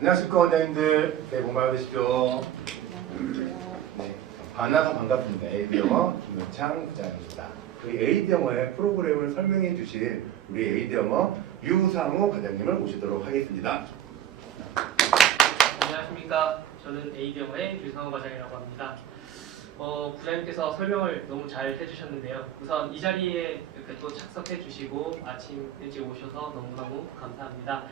안녕하십니까 원장님들. 네, 복 많으십시오. 네, 만나서 반갑습니다. 에이드영어 김용창 부장입니다. 저희 에이드영어의 프로그램을 설명해 주실 우리 에이드영어 유상우 과장님을 모시도록 하겠습니다. 안녕하십니까. 저는 에이드영어의 유상우 과장이라고 합니다. 부장님께서 설명을 너무 잘 해주셨는데요. 우선 이 자리에 이렇게 또 착석해 주시고 아침 일찍 오셔서 너무너무 감사합니다.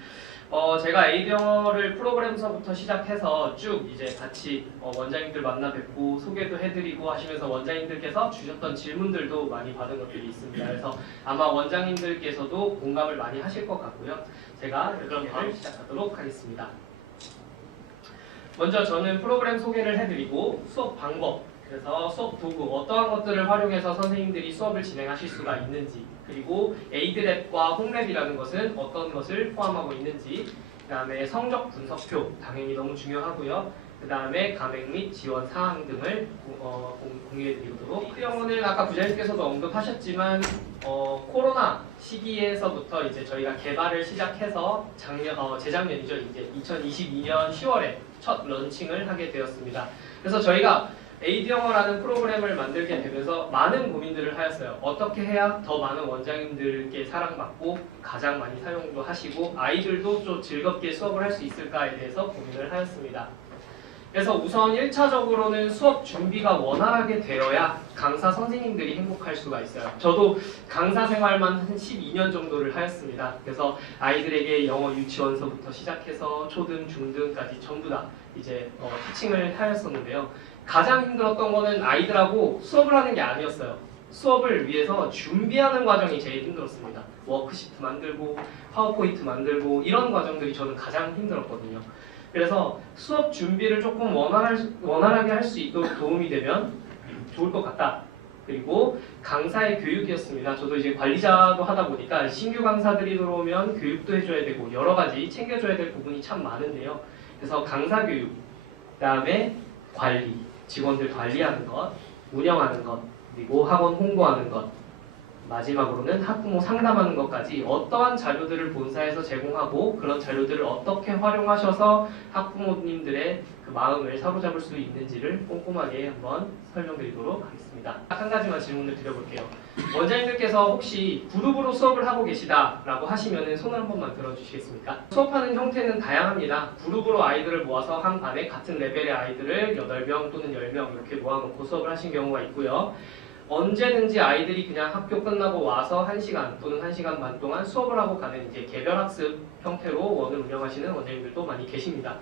제가 에이드영어를 프로그램서부터 시작해서 쭉 이제 같이 원장님들 만나 뵙고 소개도 해드리고 하시면서 원장님들께서 주셨던 질문들도 많이 받은 것들이 있습니다. 그래서 아마 원장님들께서도 공감을 많이 하실 것 같고요. 제가 그럼 바로 시작하도록 하겠습니다. 먼저 저는 프로그램 소개를 해드리고 수업 방법, 그래서 수업 도구, 어떠한 것들을 활용해서 선생님들이 수업을 진행하실 수가 있는지, 그리고 에이드랩과 홈랩이라는 것은 어떤 것을 포함하고 있는지, 그 다음에 성적 분석표, 당연히 너무 중요하고요. 그 다음에 가맹 및 지원 사항 등을 공유해드리도록. 그 영어는 아까 부장님께서도 언급하셨지만 코로나 시기에서부터 이제 저희가 개발을 시작해서 재작년이죠. 이제 2022년 10월에 첫 런칭을 하게 되었습니다. 그래서 저희가 에이드영어라는 프로그램을 만들게 되면서 많은 고민들을 하였어요. 어떻게 해야 더 많은 원장님들께 사랑받고 가장 많이 사용도 하시고 아이들도 좀 즐겁게 수업을 할 수 있을까에 대해서 고민을 하였습니다. 그래서 우선 1차적으로는 수업 준비가 원활하게 되어야 강사 선생님들이 행복할 수가 있어요. 저도 강사 생활만 한 12년 정도를 하였습니다. 그래서 아이들에게 영어 유치원서부터 시작해서 초등, 중등까지 전부 다 이제 티칭을 하였었는데요. 가장 힘들었던 거는 아이들하고 수업을 하는 게 아니었어요. 수업을 위해서 준비하는 과정이 제일 힘들었습니다. 워크시트 만들고 파워포인트 만들고 이런 과정들이 저는 가장 힘들었거든요. 그래서 수업 준비를 조금 원활하게 할 수 있도록 도움이 되면 좋을 것 같다. 그리고 강사의 교육이었습니다. 저도 이제 관리자도 하다 보니까 신규 강사들이 들어오면 교육도 해줘야 되고 여러 가지 챙겨줘야 될 부분이 참 많은데요. 그래서 강사 교육, 그다음에 관리, 직원들 관리하는 것, 운영하는 것, 그리고 학원 홍보하는 것, 마지막으로는 학부모 상담하는 것까지 어떠한 자료들을 본사에서 제공하고 그런 자료들을 어떻게 활용하셔서 학부모님들의 그 마음을 사로잡을 수 있는지를 꼼꼼하게 한번 설명드리도록 하겠습니다. 한 가지만 질문을 드려볼게요. 원장님들께서 혹시 그룹으로 수업을 하고 계시다라고 하시면 손을 한 번만 들어주시겠습니까? 수업하는 형태는 다양합니다. 그룹으로 아이들을 모아서 한 반에 같은 레벨의 아이들을 8명 또는 10명 이렇게 모아놓고 수업을 하신 경우가 있고요. 언제든지 아이들이 그냥 학교 끝나고 와서 1시간 또는 1시간 반 동안 수업을 하고 가는 이제 개별학습 형태로 원을 운영하시는 원장님들도 많이 계십니다.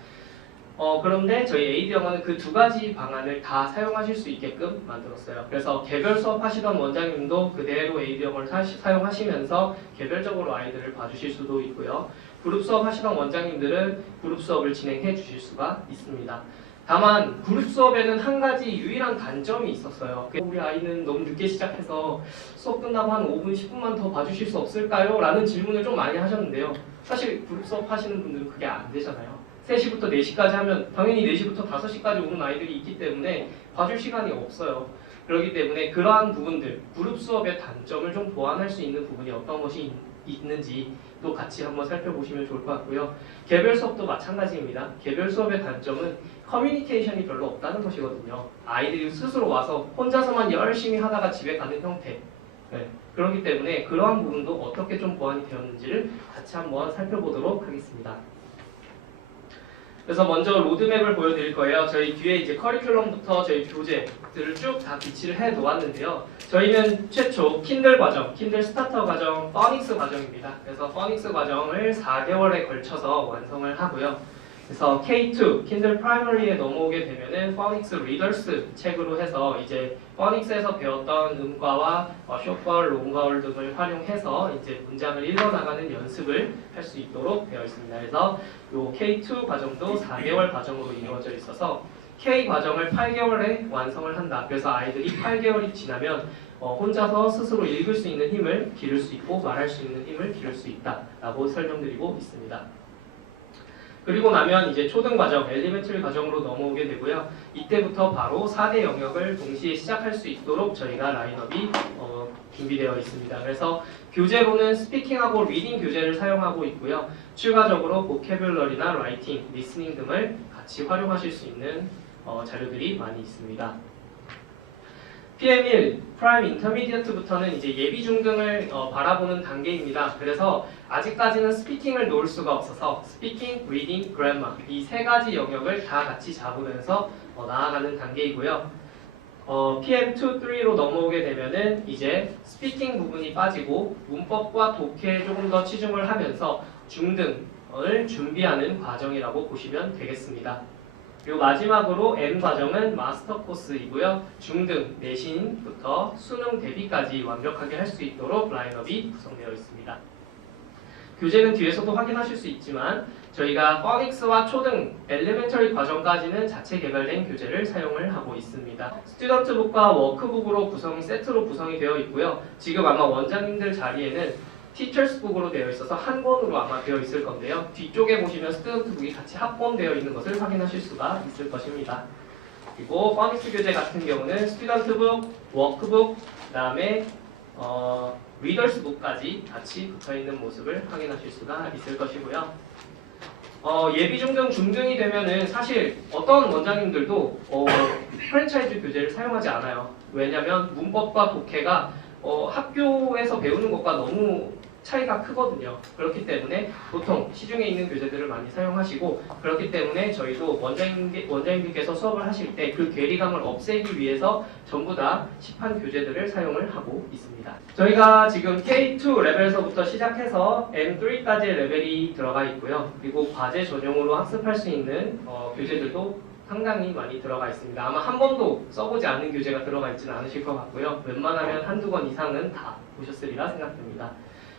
그런데 저희 에이드영어는 그 두 가지 방안을 다 사용하실 수 있게끔 만들었어요. 그래서 개별 수업 하시던 원장님도 그대로 에이드영어를 사용하시면서 개별적으로 아이들을 봐주실 수도 있고요. 그룹 수업 하시던 원장님들은 그룹 수업을 진행해 주실 수가 있습니다. 다만 그룹 수업에는 한 가지 유일한 단점이 있었어요. 우리 아이는 너무 늦게 시작해서 수업 끝나고 한 5분, 10분만 더 봐주실 수 없을까요? 라는 질문을 좀 많이 하셨는데요. 사실 그룹 수업 하시는 분들은 그게 안 되잖아요. 3시부터 4시까지 하면 당연히 4시부터 5시까지 오는 아이들이 있기 때문에 봐줄 시간이 없어요. 그렇기 때문에 그러한 부분들, 그룹 수업의 단점을 좀 보완할 수 있는 부분이 어떤 것이 있는지 또 같이 한번 살펴보시면 좋을 것 같고요. 개별 수업도 마찬가지입니다. 개별 수업의 단점은 커뮤니케이션이 별로 없다는 것이거든요. 아이들이 스스로 와서 혼자서만 열심히 하다가 집에 가는 형태. 네. 그렇기 때문에 그러한 부분도 어떻게 좀 보완이 되었는지를 같이 한번 살펴보도록 하겠습니다. 그래서 먼저 로드맵을 보여드릴 거예요. 저희 뒤에 이제 커리큘럼부터 저희 교재들을 쭉 다 비치를 해 놓았는데요. 저희는 최초 킨들 과정, 킨들 스타터 과정, 퍼닉스 과정입니다. 그래서 퍼닉스 과정을 4개월에 걸쳐서 완성을 하고요. 그래서 K2, 킨들 프라이머리에 넘어오게 되면은 퍼닉스 리더스 책으로 해서 이제 퍼닉스에서 배웠던 음과와 숏바울, 롱바울 등을 활용해서 이제 문장을 읽어나가는 연습을 할 수 있도록 되어 있습니다. 그래서 요 K2 과정도 4개월 과정으로 이루어져 있어서 K 과정을 8개월에 완성을 한다. 그래서 아이들이 8개월이 지나면 혼자서 스스로 읽을 수 있는 힘을 기를 수 있고 말할 수 있는 힘을 기를 수 있다라고 설명드리고 있습니다. 그리고 나면 이제 초등 과정, 엘리멘터리 과정으로 넘어오게 되고요. 이때부터 바로 4대 영역을 동시에 시작할 수 있도록 저희가 라인업이 준비되어 있습니다. 그래서 교재로는 스피킹하고 리딩 교재를 사용하고 있고요. 추가적으로 보캐뷸러리나 라이팅, 리스닝 등을 같이 활용하실 수 있는 자료들이 많이 있습니다. PM1, 프라임 인터미디어트부터는 이제 예비 중등을 바라보는 단계입니다. 그래서 아직까지는 스피킹을 놓을 수가 없어서 스피킹, 리딩, 그래머 이 세 가지 영역을 다 같이 잡으면서 나아가는 단계이고요. PM2, 3로 넘어오게 되면은 이제 스피킹 부분이 빠지고 문법과 독해에 조금 더 치중을 하면서 중등을 준비하는 과정이라고 보시면 되겠습니다. 그리고 마지막으로 M 과정은 마스터 코스이고요. 중등 내신부터 수능 대비까지 완벽하게 할 수 있도록 라인업이 구성되어 있습니다. 교재는 뒤에서도 확인하실 수 있지만 저희가 포닉스와 초등 엘리멘터리 과정까지는 자체 개발된 교재를 사용을 하고 있습니다. 스튜던트북과 워크북으로 세트로 구성이 되어 있고요. 지금 아마 원장님들 자리에는 티처스북으로 되어 있어서 한 권으로 아마 되어 있을 건데요. 뒤쪽에 보시면 스튜던트북이 같이 합본되어 있는 것을 확인하실 수가 있을 것입니다. 그리고 포닉스 교재 같은 경우는 스튜던트북, 워크북, 그다음에 리더스북까지 같이 붙어있는 모습을 확인하실 수가 있을 것이고요. 예비 중등, 중등이 되면은 사실 어떤 원장님들도 프랜차이즈 교재를 사용하지 않아요. 왜냐하면 문법과 독해가 학교에서 배우는 것과 너무 차이가 크거든요. 그렇기 때문에 보통 시중에 있는 교재들을 많이 사용하시고 그렇기 때문에 저희도 원장님들께서 수업을 하실 때 그 괴리감을 없애기 위해서 전부 다 시판 교재들을 사용을 하고 있습니다. 저희가 지금 K2 레벨에서부터 시작해서 M3까지의 레벨이 들어가 있고요. 그리고 과제 전용으로 학습할 수 있는 교재들도 상당히 많이 들어가 있습니다. 아마 한 번도 써보지 않은 교재가 들어가 있지는 않으실 것 같고요. 웬만하면 한두 권 이상은 다 보셨으리라 생각됩니다.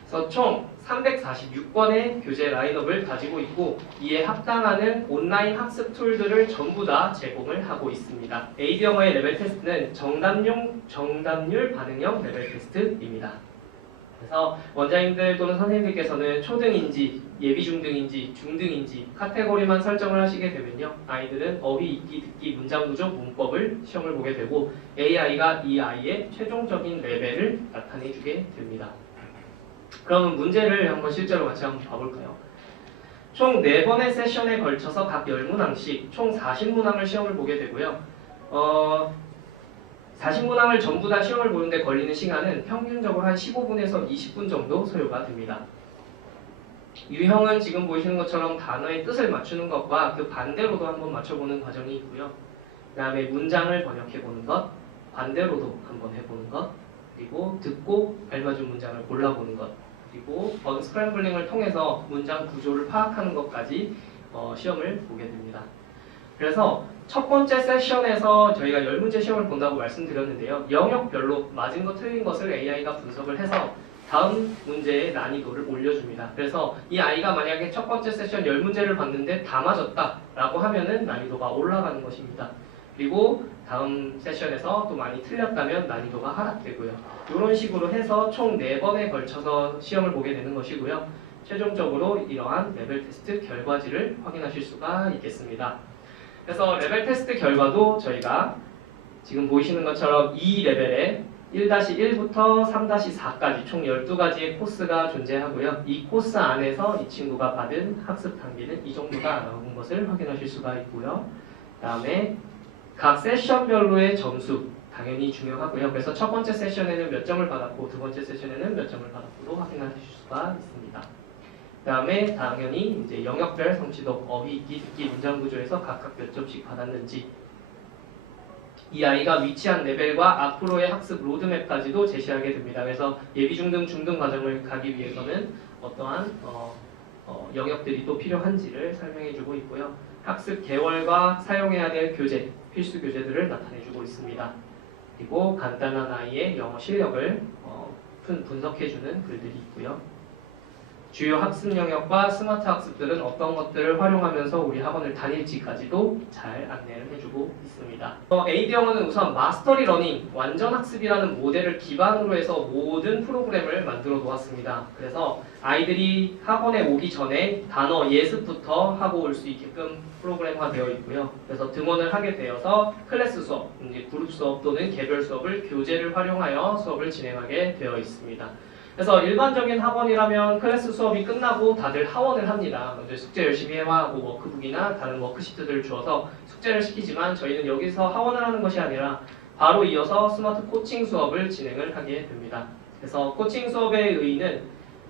그래서 총 346권의 교재 라인업을 가지고 있고 이에 합당하는 온라인 학습 툴들을 전부 다 제공을 하고 있습니다. AD 영어의 레벨 테스트는 정답률 반응형 레벨 테스트입니다. 그래서 원장님들 또는 선생님들께서는 초등인지, 예비 중등인지, 중등인지 카테고리만 설정을 하시게 되면요. 아이들은 어휘, 읽기, 듣기, 문장 구조, 문법을 시험을 보게 되고 AI가 이 아이의 최종적인 레벨을 나타내주게 됩니다. 그러면 문제를 한번 실제로 같이 한번 봐볼까요? 총 4번의 세션에 걸쳐서 각 10문항씩 총 40문항을 시험을 보게 되고요. 40문항을 전부 다 시험을 보는데 걸리는 시간은 평균적으로 한 15분에서 20분 정도 소요가 됩니다. 유형은 지금 보시는 것처럼 단어의 뜻을 맞추는 것과 그 반대로도 한번 맞춰보는 과정이 있고요. 그 다음에 문장을 번역해보는 것, 반대로도 한번 해보는 것, 그리고 듣고 알맞은 문장을 골라보는 것, 그리고 언스크램블링을 통해서 문장 구조를 파악하는 것까지 시험을 보게 됩니다. 그래서 첫 번째 세션에서 저희가 10문제 시험을 본다고 말씀드렸는데요. 영역별로 맞은 것 틀린 것을 AI가 분석을 해서 다음 문제의 난이도를 올려줍니다. 그래서 이 아이가 만약에 첫 번째 세션 10문제를 봤는데 다 맞았다 라고 하면은 난이도가 올라가는 것입니다. 그리고 다음 세션에서 또 많이 틀렸다면 난이도가 하락되고요. 이런 식으로 해서 총 4번에 걸쳐서 시험을 보게 되는 것이고요. 최종적으로 이러한 레벨 테스트 결과지를 확인하실 수가 있겠습니다. 그래서 레벨 테스트 결과도 저희가 지금 보이시는 것처럼 이 레벨에 1-1부터 3-4까지 총 12가지의 코스가 존재하고요. 이 코스 안에서 이 친구가 받은 학습 단계는 이 정도가 나오는 것을 확인하실 수가 있고요. 그 다음에 각 세션별로의 점수 당연히 중요하고요. 그래서 첫 번째 세션에는 몇 점을 받았고 두 번째 세션에는 몇 점을 받았고도 확인하실 수가 있습니다. 그 다음에 당연히 이제 영역별 성취도, 어휘, 읽기, 듣기, 문장 구조에서 각각 몇 점씩 받았는지 이 아이가 위치한 레벨과 앞으로의 학습 로드맵까지도 제시하게 됩니다. 그래서 예비 중등, 중등 과정을 가기 위해서는 어떠한 영역들이 또 필요한지를 설명해주고 있고요. 학습 계열과 사용해야 될 교재, 필수 교재들을 나타내주고 있습니다. 그리고 간단한 아이의 영어 실력을 분석해주는 글들이 있고요. 주요 학습 영역과 스마트 학습들은 어떤 것들을 활용하면서 우리 학원을 다닐지까지도 잘 안내를 해주고 있습니다. AD 영어는 우선 마스터리 러닝, 완전 학습이라는 모델을 기반으로 해서 모든 프로그램을 만들어 놓았습니다. 그래서 아이들이 학원에 오기 전에 단어 예습부터 하고 올 수 있게끔 프로그램화 되어 있고요. 그래서 등원을 하게 되어서 클래스 수업, 그룹 수업 또는 개별 수업을 교재를 활용하여 수업을 진행하게 되어 있습니다. 그래서 일반적인 학원이라면 클래스 수업이 끝나고 다들 하원을 합니다. 먼저 숙제 열심히 해와 하고 워크북이나 다른 워크시트들을 주어서 숙제를 시키지만 저희는 여기서 하원을 하는 것이 아니라 바로 이어서 스마트 코칭 수업을 진행을 하게 됩니다. 그래서 코칭 수업의 의의는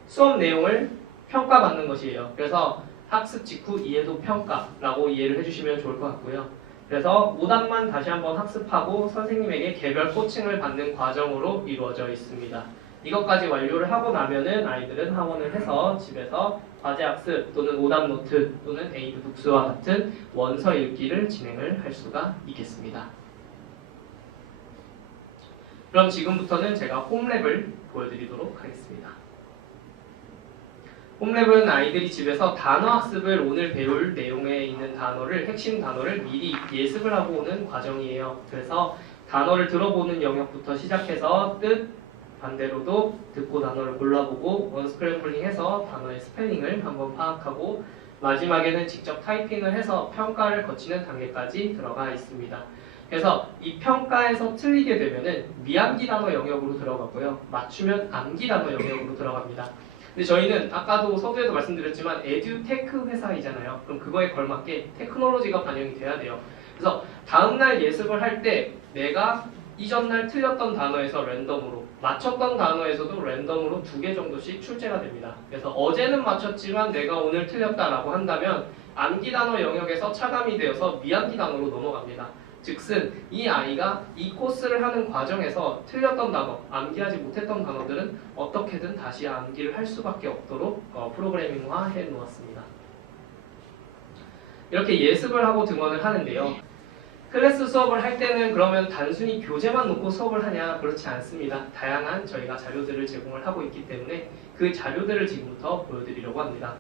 수업 내용을 평가받는 것이에요. 그래서 학습 직후 이해도 평가라고 이해를 해주시면 좋을 것 같고요. 그래서 오답만 다시 한번 학습하고 선생님에게 개별 코칭을 받는 과정으로 이루어져 있습니다. 이것까지 완료를 하고 나면은 아이들은 하원을 해서 집에서 과제 학습 또는 오답 노트 또는 에이드 북스와 같은 원서 읽기를 진행을 할 수가 있겠습니다. 그럼 지금부터는 제가 홈랩을 보여드리도록 하겠습니다. 홈랩은 아이들이 집에서 단어 학습을 오늘 배울 내용에 있는 단어를 핵심 단어를 미리 예습을 하고 오는 과정이에요. 그래서 단어를 들어보는 영역부터 시작해서 뜻, 반대로도 듣고 단어를 골라보고 언스크램블링해서 단어의 스펠링을 한번 파악하고 마지막에는 직접 타이핑을 해서 평가를 거치는 단계까지 들어가 있습니다. 그래서 이 평가에서 틀리게 되면은 미암기 단어 영역으로 들어가고요. 맞추면 암기 단어 영역으로 들어갑니다. 근데 저희는 아까도 서두에도 말씀드렸지만 에듀테크 회사이잖아요. 그럼 그거에 걸맞게 테크놀로지가 반영이 돼야 돼요. 그래서 다음날 예습을 할 때 내가 이전날 틀렸던 단어에서 랜덤으로 맞췄던 단어에서도 랜덤으로 2개 정도씩 출제가 됩니다. 그래서 어제는 맞췄지만 내가 오늘 틀렸다라고 한다면 암기 단어 영역에서 차감이 되어서 미암기 단어로 넘어갑니다. 즉슨 이 아이가 이 코스를 하는 과정에서 틀렸던 단어, 암기하지 못했던 단어들은 어떻게든 다시 암기를 할 수밖에 없도록 프로그래밍화 해 놓았습니다. 이렇게 예습을 하고 등원을 하는데요. 클래스 수업을 할 때는 그러면 단순히 교재만 놓고 수업을 하냐? 그렇지 않습니다. 다양한 저희가 자료들을 제공을 하고 있기 때문에 그 자료들을 지금부터 보여드리려고 합니다.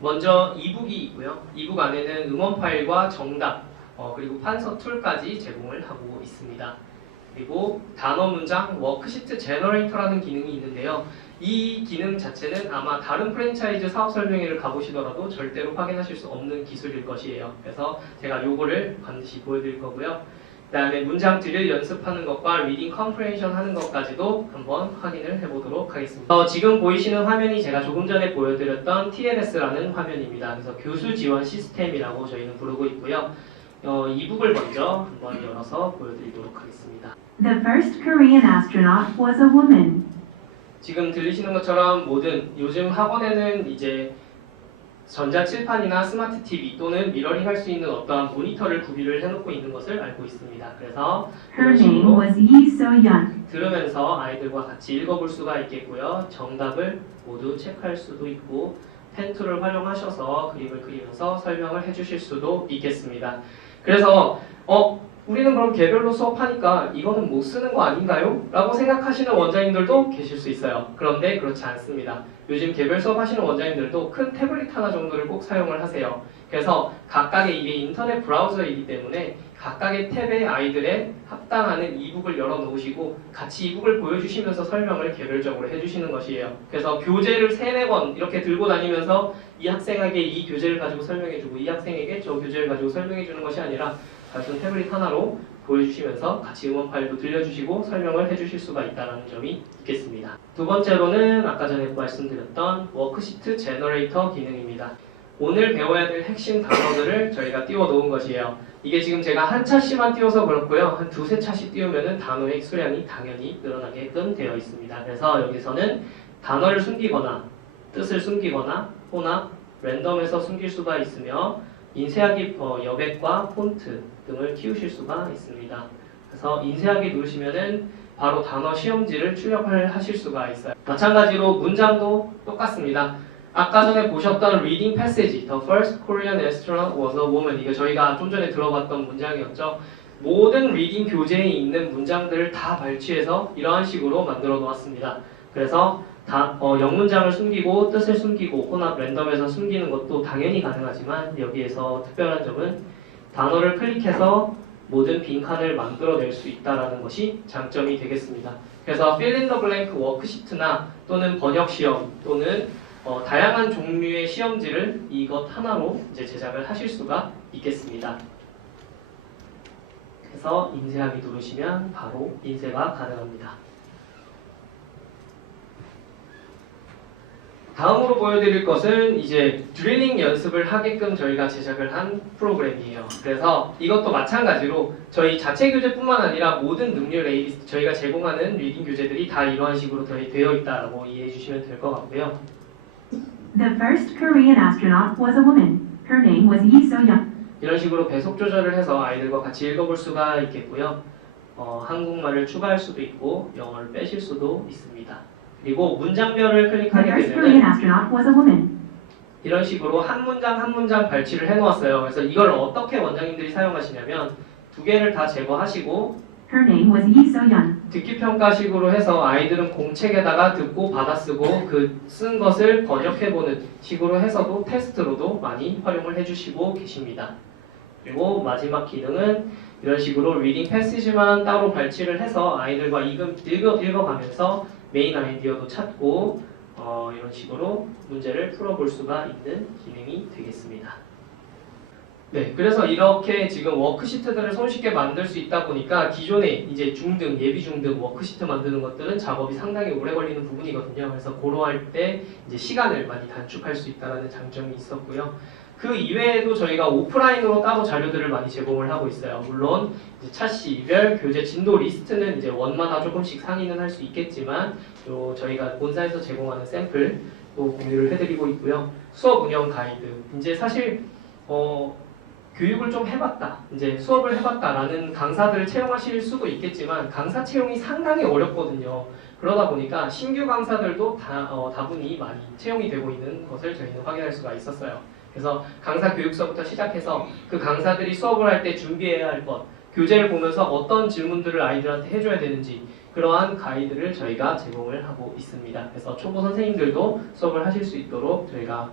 먼저 이북이 있고요. 이북 안에는 음원 파일과 정답, 그리고 판서 툴까지 제공을 하고 있습니다. 그리고 단어 문장 워크시트 제너레이터라는 기능이 있는데요. 이 기능 자체는 아마 다른 프랜차이즈 사업 설명회를 가보시더라도 절대로 확인하실 수 없는 기술일 것이에요. 그래서 제가 요거를 반드시 보여드릴 거고요. 그 다음에 문장들을 연습하는 것과 리딩 컴프레hen션 하는 것까지도 한번 확인을 해보도록 하겠습니다. 지금 보이시는 화면이 제가 조금 전에 보여드렸던 TLS라는 화면입니다. 그래서 교수 지원 시스템이라고 저희는 부르고 있고요. 이북을 먼저 한번 열어서 보여드리도록 하겠습니다. The first Korean astronaut was a woman. 지금 들리시는 것처럼 모든 요즘 학원에는 이제 전자칠판이나 스마트 TV 또는 미러링 할 수 있는 어떠한 모니터를 구비를 해놓고 있는 것을 알고 있습니다. 그래서 Her 이런 name 식으로 was Yi So-yeon. 들으면서 아이들과 같이 읽어볼 수가 있겠고요. 정답을 모두 체크할 수도 있고 펜 툴을 활용하셔서 그림을 그리면서 설명을 해주실 수도 있겠습니다. 그래서 우리는 그럼 개별로 수업하니까 이거는 못 쓰는 거 아닌가요? 라고 생각하시는 원장님들도 계실 수 있어요. 그런데 그렇지 않습니다. 요즘 개별 수업 하시는 원장님들도 큰 태블릿 하나 정도를 꼭 사용을 하세요. 그래서 각각의 이게 인터넷 브라우저이기 때문에 각각의 탭에 아이들의 합당하는 이북을 열어놓으시고 같이 이북을 보여주시면서 설명을 개별적으로 해주시는 것이에요. 그래서 교재를 3-4권 이렇게 들고 다니면서 이 학생에게 이 교재를 가지고 설명해주고 이 학생에게 저 교재를 가지고 설명해주는 것이 아니라 단순 태블릿 하나로 보여주시면서 같이 음원 파일도 들려주시고 설명을 해주실 수가 있다는 점이 있겠습니다. 두 번째로는 아까 전에 말씀드렸던 워크시트 제너레이터 기능입니다. 오늘 배워야 될 핵심 단어들을 저희가 띄워 놓은 것이에요. 이게 지금 제가 한 차씩만 띄워서 그렇고요. 한 2-3차씩 띄우면 단어의 수량이 당연히 늘어나게끔 되어 있습니다. 그래서 여기서는 단어를 숨기거나 뜻을 숨기거나 혼합, 랜덤에서 숨길 수가 있으며 인쇄하기 여백과 폰트 등을 키우실 수가 있습니다. 그래서 인쇄하기 누르시면은 바로 단어 시험지를 출력을 하실 수가 있어요. 마찬가지로 문장도 똑같습니다. 아까 전에 보셨던 reading passage, The first Korean astronaut was a woman. 이게 저희가 좀 전에 들어봤던 문장이었죠. 모든 reading 교재에 있는 문장들을 다 발췌해서 이러한 식으로 만들어 놓았습니다. 그래서 영문장을 숨기고 뜻을 숨기고 혼합 랜덤에서 숨기는 것도 당연히 가능하지만 여기에서 특별한 점은 단어를 클릭해서 모든 빈칸을 만들어낼 수 있다는 것이 장점이 되겠습니다. 그래서 fill in the blank 워크시트나 또는 번역 시험 또는 다양한 종류의 시험지를 이것 하나로 이제 제작을 하실 수가 있겠습니다. 그래서 인쇄하기 누르시면 바로 인쇄가 가능합니다. 다음으로 보여드릴 것은 이제 드릴링 연습을 하게끔 저희가 제작을 한 프로그램이에요. 그래서 이것도 마찬가지로 저희 자체 교재뿐만 아니라 모든 능률 A 저희가 제공하는 리딩 교재들이 다 이러한 식으로 되어 있다라고 이해해 주시면 될 것 같고요. The first Korean astronaut was a woman. Her name was Lee So-young. 이런 식으로 배속 조절을 해서 아이들과 같이 읽어볼 수가 있겠고요. 한국말을 추가할 수도 있고 영어를 빼실 수도 있습니다. 그리고 문장별을 The 클릭하게 first Korean 되면 astronaut was a woman. 이런 식으로 한 문장 한 문장 발치를 해놓았어요. 그래서 이걸 어떻게 원장님들이 사용하시냐면 두 개를 다 제거하시고 Her name was Lee So-young. 듣기 평가식으로 해서 아이들은 공책에다가 듣고 받아쓰고 그 쓴 것을 번역해보는 식으로 해서도 테스트로도 많이 활용을 해주시고 계십니다. 그리고 마지막 기능은 이런 식으로 리딩 패시지만 따로 발치를 해서 아이들과 읽어가면서 메인 아이디어도 찾고 이런 식으로 문제를 풀어볼 수가 있는 기능이 되겠습니다. 네, 그래서 이렇게 지금 워크시트들을 손쉽게 만들 수 있다 보니까 기존에 이제 중등, 예비 중등 워크시트 만드는 것들은 작업이 상당히 오래 걸리는 부분이거든요. 그래서 그러할 때 이제 시간을 많이 단축할 수 있다는 장점이 있었고요. 그 이외에도 저희가 오프라인으로 따로 자료들을 많이 제공을 하고 있어요. 물론 이제 차시별 교재 진도 리스트는 이제 원마다 조금씩 상의는 할 수 있겠지만 요 저희가 본사에서 제공하는 샘플 또 공유를 해드리고 있고요. 수업 운영 가이드 이제 사실 교육을 좀 해봤다, 이제 수업을 해봤다라는 강사들을 채용하실 수도 있겠지만 강사 채용이 상당히 어렵거든요. 그러다 보니까 신규 강사들도 다분히 많이 채용이 되고 있는 것을 저희는 확인할 수가 있었어요. 그래서 강사 교육서부터 시작해서 그 강사들이 수업을 할 때 준비해야 할 것, 교재를 보면서 어떤 질문들을 아이들한테 해줘야 되는지 그러한 가이드를 저희가 제공을 하고 있습니다. 그래서 초보 선생님들도 수업을 하실 수 있도록 저희가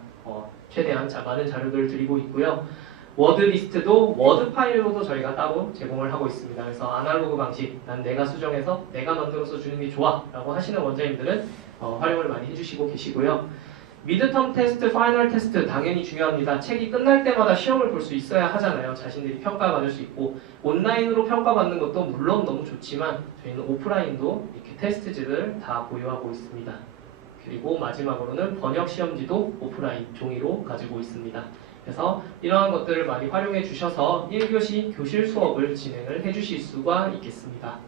최대한 많은 자료들을 드리고 있고요. 워드 리스트도 워드 파일로도 저희가 따로 제공을 하고 있습니다. 그래서 아날로그 방식, 난 내가 수정해서 내가 만들어서 주는 게 좋아 라고 하시는 원장님들은 활용을 많이 해주시고 계시고요. 미드텀 테스트, 파이널 테스트 당연히 중요합니다. 책이 끝날 때마다 시험을 볼 수 있어야 하잖아요. 자신들이 평가받을 수 있고 온라인으로 평가받는 것도 물론 너무 좋지만 저희는 오프라인도 이렇게 테스트지를 다 보유하고 있습니다. 그리고 마지막으로는 번역 시험지도 오프라인 종이로 가지고 있습니다. 그래서 이러한 것들을 많이 활용해 주셔서 1교시 교실 수업을 진행을 해 주실 수가 있겠습니다.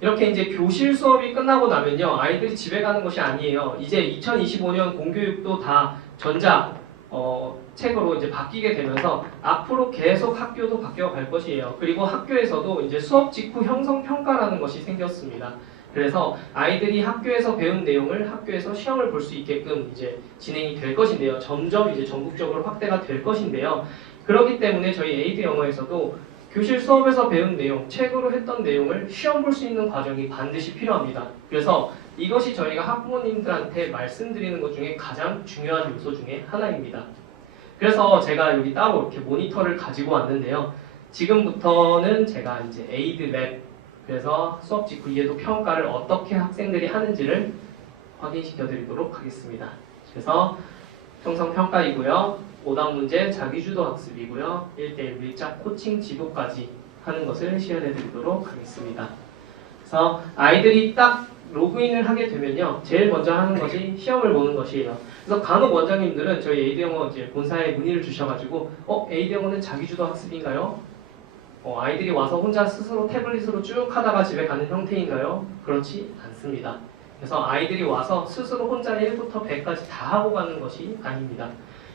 이렇게 이제 교실 수업이 끝나고 나면요, 아이들이 집에 가는 것이 아니에요. 이제 2025년 공교육도 다 전자 책으로 이제 바뀌게 되면서 앞으로 계속 학교도 바뀌어 갈 것이에요. 그리고 학교에서도 이제 수업 직후 형성 평가라는 것이 생겼습니다. 그래서 아이들이 학교에서 배운 내용을 학교에서 시험을 볼 수 있게끔 이제 진행이 될 것인데요. 점점 이제 전국적으로 확대가 될 것인데요. 그렇기 때문에 저희 에이드 영어에서도 교실 수업에서 배운 내용, 책으로 했던 내용을 시험 볼 수 있는 과정이 반드시 필요합니다. 그래서 이것이 저희가 학부모님들한테 말씀드리는 것 중에 가장 중요한 요소 중에 하나입니다. 그래서 제가 여기 따로 이렇게 모니터를 가지고 왔는데요. 지금부터는 제가 이제 에이드 랩, 그래서 수업 직후 이해도 평가를 어떻게 학생들이 하는지를 확인시켜 드리도록 하겠습니다. 그래서 형성 평가이고요. 오답 문제 자기주도 학습이고요. 1대1 밀착 코칭 지도까지 하는 것을 시연해 드리도록 하겠습니다. 그래서 아이들이 딱 로그인을 하게 되면요. 제일 먼저 하는 것이 시험을 보는 것이에요. 그래서 간혹 원장님들은 저희 에이드 영어 이제 본사에 문의를 주셔가지고 에이드 영어는 자기주도 학습인가요? 아이들이 와서 혼자 스스로 태블릿으로 쭉 하다가 집에 가는 형태인가요? 그렇지 않습니다. 그래서 아이들이 와서 스스로 혼자 1부터 100까지 다 하고 가는 것이 아닙니다.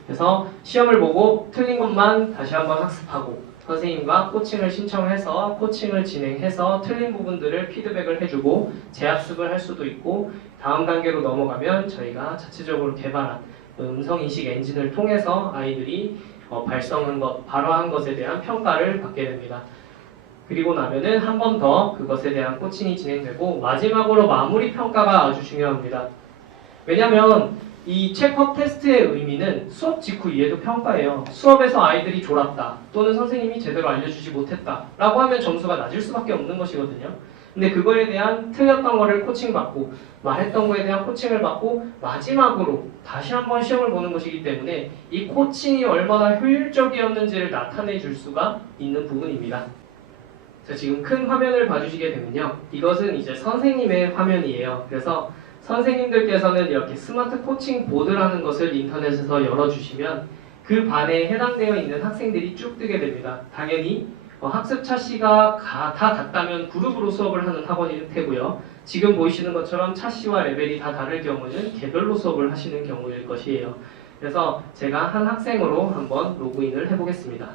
그래서 시험을 보고 틀린 것만 다시 한번 학습하고 선생님과 코칭을 신청해서 코칭을 진행해서 틀린 부분들을 피드백을 해주고 재학습을 할 수도 있고 다음 단계로 넘어가면 저희가 자체적으로 개발한 음성인식 엔진을 통해서 아이들이 발성한 것, 발화한 것에 대한 평가를 받게 됩니다. 그리고 나면은 한 번 더 그것에 대한 코칭이 진행되고 마지막으로 마무리 평가가 아주 중요합니다. 왜냐하면 이 체크업 테스트의 의미는 수업 직후 이해도 평가예요. 수업에서 아이들이 졸았다 또는 선생님이 제대로 알려주지 못했다 라고 하면 점수가 낮을 수밖에 없는 것이거든요. 근데 그거에 대한 틀렸던 거를 코칭받고 말했던 거에 대한 코칭을 받고 마지막으로 다시 한번 시험을 보는 것이기 때문에 이 코칭이 얼마나 효율적이었는지를 나타내 줄 수가 있는 부분입니다. 자, 지금 큰 화면을 봐주시게 되면요. 이것은 이제 선생님의 화면이에요. 그래서 선생님들께서는 이렇게 스마트 코칭 보드라는 것을 인터넷에서 열어주시면 그 반에 해당되어 있는 학생들이 쭉 뜨게 됩니다. 당연히 학습 차시가 다 같다면 그룹으로 수업을 하는 학원일 테고요. 지금 보이시는 것처럼 차시와 레벨이 다 다를 경우는 개별로 수업을 하시는 경우일 것이에요. 그래서 제가 한 학생으로 한번 로그인을 해보겠습니다.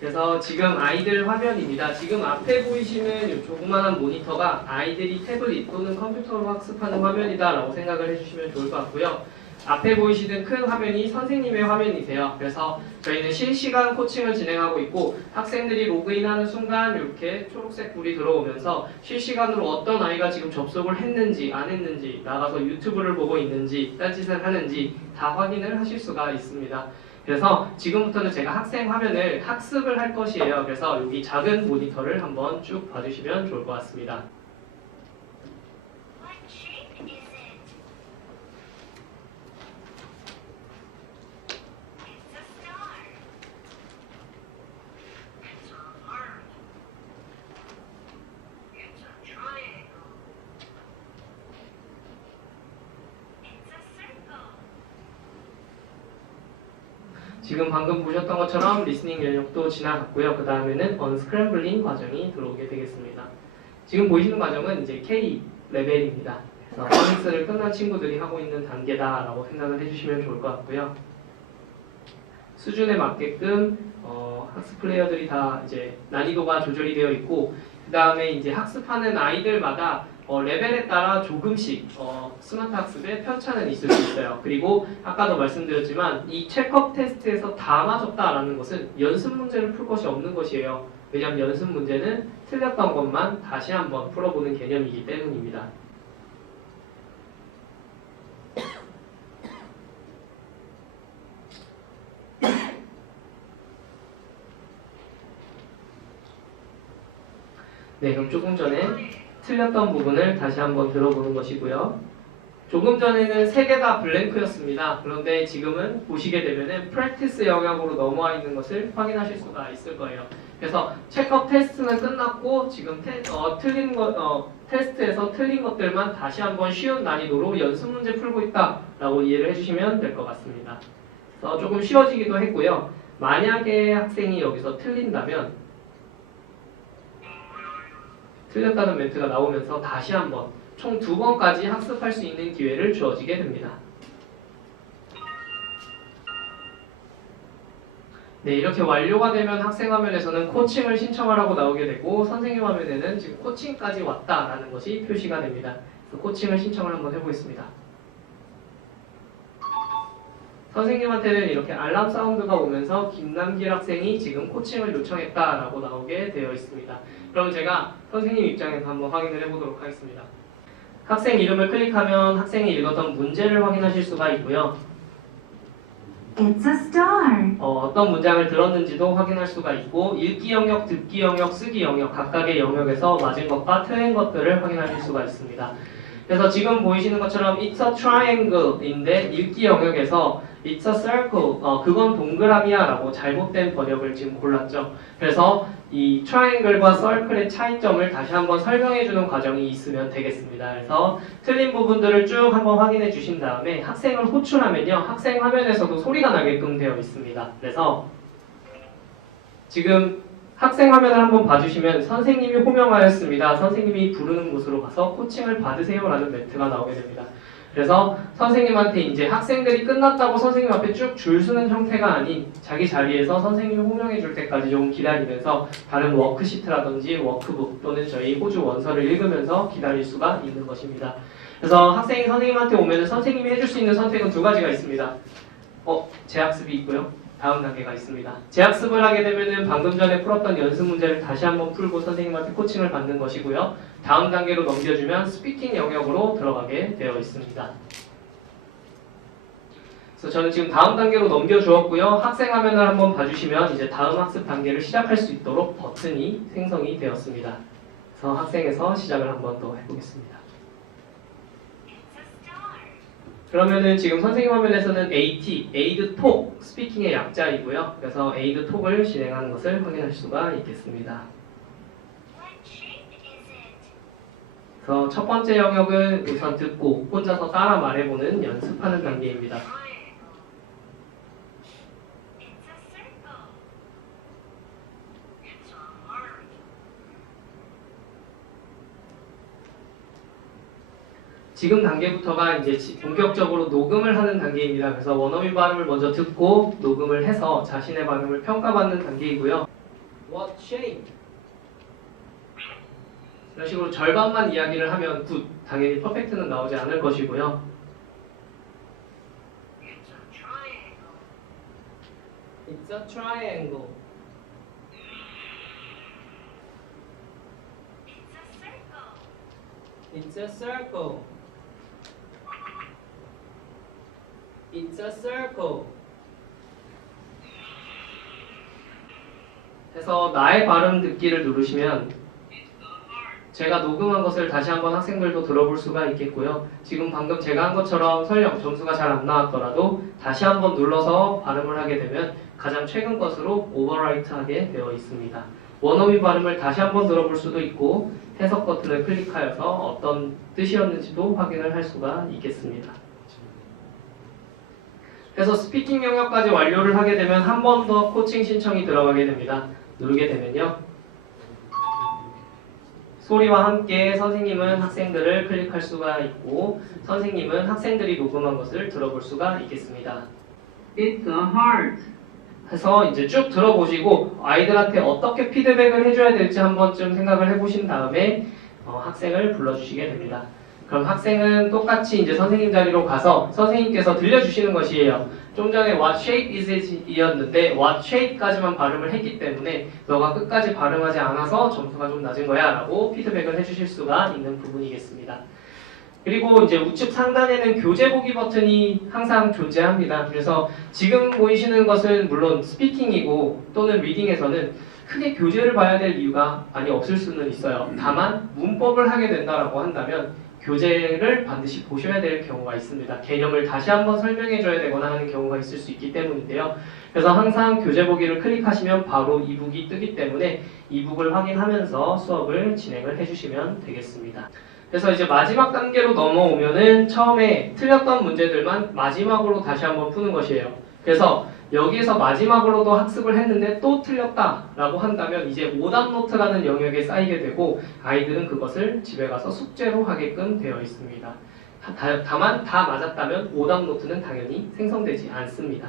그래서 지금 아이들 화면입니다. 지금 앞에 보이시는 이 조그마한 모니터가 아이들이 태블릿 또는 컴퓨터로 학습하는 화면이다 라고 생각을 해주시면 좋을 것 같고요. 앞에 보이시는 큰 화면이 선생님의 화면이세요. 그래서 저희는 실시간 코칭을 진행하고 있고 학생들이 로그인하는 순간 이렇게 초록색 불이 들어오면서 실시간으로 어떤 아이가 지금 접속을 했는지 안 했는지 나가서 유튜브를 보고 있는지 딴짓을 하는지 다 확인을 하실 수가 있습니다. 그래서 지금부터는 제가 학생 화면을 학습을 할 것이에요. 그래서 여기 작은 모니터를 한번 쭉 봐주시면 좋을 것 같습니다. 지금 방금 보셨던 것처럼 리스닝 영역도 지나갔고요. 그 다음에는 언스크램블링 과정이 들어오게 되겠습니다. 지금 보이시는 과정은 이제 K 레벨입니다. 그래서 포닉스를 끝난 친구들이 하고 있는 단계다라고 생각을 해주시면 좋을 것 같고요. 수준에 맞게끔 학습 플레이어들이 다 이제 난이도가 조절이 되어 있고 그 다음에 이제 학습하는 아이들마다 레벨에 따라 조금씩 스마트 학습에 편차는 있을 수 있어요. 그리고 아까도 말씀드렸지만 이 체크업 테스트에서 다 맞았다라는 것은 연습 문제를 풀 것이 없는 것이에요. 왜냐하면 연습 문제는 틀렸던 것만 다시 한번 풀어보는 개념이기 때문입니다. 네, 그럼 조금 전에 틀렸던 부분을 다시 한번 들어보는 것이고요. 조금 전에는 3개 다 블랭크였습니다. 그런데 지금은 보시게 되면은 프랙티스 영역으로 넘어와 있는 것을 확인하실 수가 있을 거예요. 그래서 체크업 테스트는 끝났고 지금 테스트에서 틀린 것들만 다시 한번 쉬운 난이도로 연습 문제 풀고 있다라고 이해를 해주시면 될 것 같습니다. 그래서 조금 쉬워지기도 했고요. 만약에 학생이 여기서 틀린다면 틀렸다는 멘트가 나오면서 다시 한번 총 2번까지 학습할 수 있는 기회를 주어지게 됩니다. 네, 이렇게 완료가 되면 학생 화면에서는 코칭을 신청하라고 나오게 되고 선생님 화면에는 지금 코칭까지 왔다라는 것이 표시가 됩니다. 그래서 코칭을 신청을 한번 해보겠습니다. 선생님한테는 이렇게 알람 사운드가 오면서 김남길 학생이 지금 코칭을 요청했다라고 나오게 되어 있습니다. 그럼 제가 선생님 입장에서 한번 확인을 해보도록 하겠습니다. 학생 이름을 클릭하면 학생이 읽었던 문제를 확인하실 수가 있고요. It's a star. 어떤 문장을 들었는지도 확인할 수가 있고 읽기 영역, 듣기 영역, 쓰기 영역 각각의 영역에서 맞은 것과 틀린 것들을 확인하실 수가 있습니다. 그래서 지금 보이시는 것처럼 It's a triangle인데 읽기 영역에서 It's a circle, 그건 동그라미야 라고 잘못된 번역을 지금 골랐죠. 그래서 이 triangle과 circle의 차이점을 다시 한번 설명해주는 과정이 있으면 되겠습니다. 그래서 틀린 부분들을 쭉 한번 확인해 주신 다음에 학생을 호출하면요. 학생 화면에서도 소리가 나게끔 되어 있습니다. 그래서 지금 학생 화면을 한번 봐주시면 선생님이 호명하였습니다. 선생님이 부르는 곳으로 가서 코칭을 받으세요 라는 멘트가 나오게 됩니다. 그래서 선생님한테 이제 학생들이 끝났다고 선생님 앞에 쭉 줄 서는 형태가 아닌 자기 자리에서 선생님이 호명해 줄 때까지 조금 기다리면서 다른 워크시트라든지 워크북 또는 저희 호주 원서를 읽으면서 기다릴 수가 있는 것입니다. 그래서 학생이 선생님한테 오면 선생님이 해줄 수 있는 선택은 2가지가 있습니다. 재학습이 있고요. 다음 단계가 있습니다. 재학습을 하게 되면은 방금 전에 풀었던 연습 문제를 다시 한번 풀고 선생님한테 코칭을 받는 것이고요. 다음 단계로 넘겨주면 스피킹 영역으로 들어가게 되어 있습니다. 그래서 저는 지금 다음 단계로 넘겨주었고요. 학생 화면을 한번 봐주시면 이제 다음 학습 단계를 시작할 수 있도록 버튼이 생성이 되었습니다. 그래서 학생에서 시작을 한번 더 해보겠습니다. 그러면은 지금 선생님 화면에서는 AT, 에이드 톡, 스피킹의 약자이고요. 그래서 에이드 톡을 진행하는 것을 확인할 수가 있겠습니다. 그래서 첫 번째 영역은 우선 듣고 혼자서 따라 말해보는 연습하는 단계입니다. 지금 단계부터가 이제 본격적으로 녹음을 하는 단계입니다. 그래서 원어민 발음을 먼저 듣고 녹음을 해서 자신의 발음을 평가받는 단계이고요. What shape? 이런 식으로 절반만 이야기를 하면 굿, 당연히 퍼펙트는 나오지 않을 것이고요. It's a triangle. It's a circle. It's a circle. 해서 나의 발음 듣기를 누르시면 제가 녹음한 것을 다시 한번 학생들도 들어볼 수가 있겠고요. 지금 방금 제가 한 것처럼 설령 점수가 잘 안 나왔더라도 다시 한번 눌러서 발음을 하게 되면 가장 최근 것으로 오버라이트하게 되어 있습니다. 원어민 발음을 다시 한번 들어볼 수도 있고 해석 버튼을 클릭하여서 어떤 뜻이었는지도 확인을 할 수가 있겠습니다. 그래서 스피킹 영역까지 완료를 하게 되면 한 번 더 코칭 신청이 들어가게 됩니다. 누르게 되면요. 소리와 함께 선생님은 학생들을 클릭할 수가 있고 선생님은 학생들이 녹음한 것을 들어볼 수가 있겠습니다. It's a heart. 해서 이제 쭉 들어보시고 아이들한테 어떻게 피드백을 해줘야 될지 한 번쯤 생각을 해보신 다음에 학생을 불러주시게 됩니다. 그럼 학생은 똑같이 이제 선생님 자리로 가서 선생님께서 들려주시는 것이에요. 좀 전에 what shape is it 이었는데 what shape까지만 발음을 했기 때문에 너가 끝까지 발음하지 않아서 점수가 좀 낮은 거야 라고 피드백을 해주실 수가 있는 부분이겠습니다. 그리고 이제 우측 상단에는 교재 보기 버튼이 항상 존재합니다. 그래서 지금 보이시는 것은 물론 스피킹이고 또는 리딩에서는 크게 교재를 봐야 될 이유가 많이 없을 수는 있어요. 다만 문법을 하게 된다라고 한다면 교재를 반드시 보셔야 될 경우가 있습니다. 개념을 다시 한번 설명해 줘야 되거나 하는 경우가 있을 수 있기 때문인데요. 그래서 항상 교재 보기를 클릭하시면 바로 이북이 뜨기 때문에 이북을 확인하면서 수업을 진행을 해주시면 되겠습니다. 그래서 이제 마지막 단계로 넘어오면은 처음에 틀렸던 문제들만 마지막으로 다시 한번 푸는 것이에요. 그래서 여기에서 마지막으로도 학습을 했는데 또 틀렸다라고 한다면 이제 오답 노트라는 영역에 쌓이게 되고 아이들은 그것을 집에 가서 숙제로 하게끔 되어 있습니다. 다만 다 맞았다면 오답 노트는 당연히 생성되지 않습니다.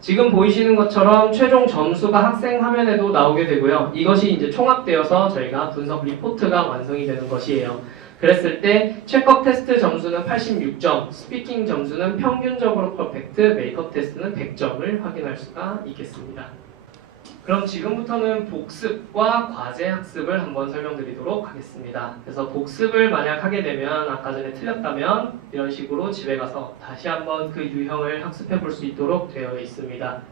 지금 보이시는 것처럼 최종 점수가 학생 화면에도 나오게 되고요. 이것이 이제 총합되어서 저희가 분석 리포트가 완성이 되는 것이에요. 그랬을 때 체크업 테스트 점수는 86점, 스피킹 점수는 평균적으로 퍼펙트, 메이크업 테스트는 100점을 확인할 수가 있겠습니다. 그럼 지금부터는 복습과 과제 학습을 한번 설명드리도록 하겠습니다. 그래서 복습을 만약 하게 되면 아까 전에 틀렸다면 이런 식으로 집에 가서 다시 한번 그 유형을 학습해 볼 수 있도록 되어 있습니다.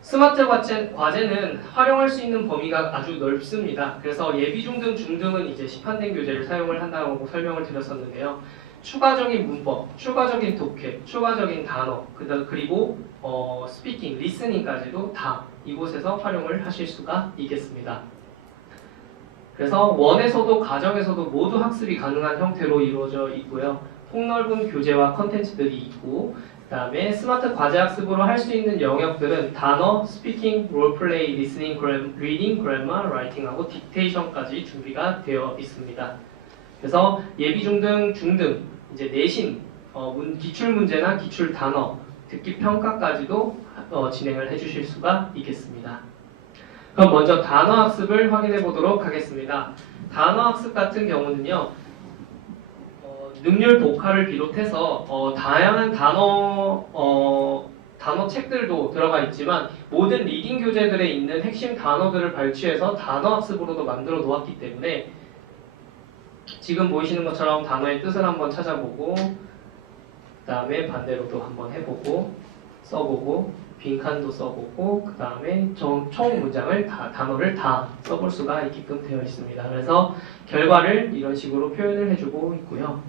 스마트 과제는 활용할 수 있는 범위가 아주 넓습니다. 그래서 예비 중등, 중등은 이제 시판된 교재를 사용을 한다고 설명을 드렸었는데요. 추가적인 문법, 추가적인 독해, 추가적인 단어, 그리고 스피킹, 리스닝까지도 다 이곳에서 활용을 하실 수가 있겠습니다. 그래서 원에서도 가정에서도 모두 학습이 가능한 형태로 이루어져 있고요. 폭넓은 교재와 컨텐츠들이 있고 그 다음에 스마트 과제 학습으로 할 수 있는 영역들은 단어, 스피킹, 롤플레이, 리스닝, 리딩, 그래머, 라이팅하고 딕테이션까지 준비가 되어 있습니다. 그래서 예비 중등, 중등, 이제 내신, 기출 문제나 기출 단어, 듣기 평가까지도 진행을 해주실 수가 있겠습니다. 그럼 먼저 단어 학습을 확인해 보도록 하겠습니다. 단어 학습 같은 경우는요, 능률 독하를 비롯해서 다양한 단어 책들도 들어가 있지만 모든 리딩 교재들에 있는 핵심 단어들을 발췌해서 단어 학습으로도 만들어 놓았기 때문에 지금 보이시는 것처럼 단어의 뜻을 한번 찾아보고 그 다음에 반대로도 한번 해보고 써보고 빈칸도 써보고 그 다음에 총 문장을 단어를 다 써볼 수가 있게끔 되어 있습니다. 그래서 결과를 이런 식으로 표현을 해주고 있고요.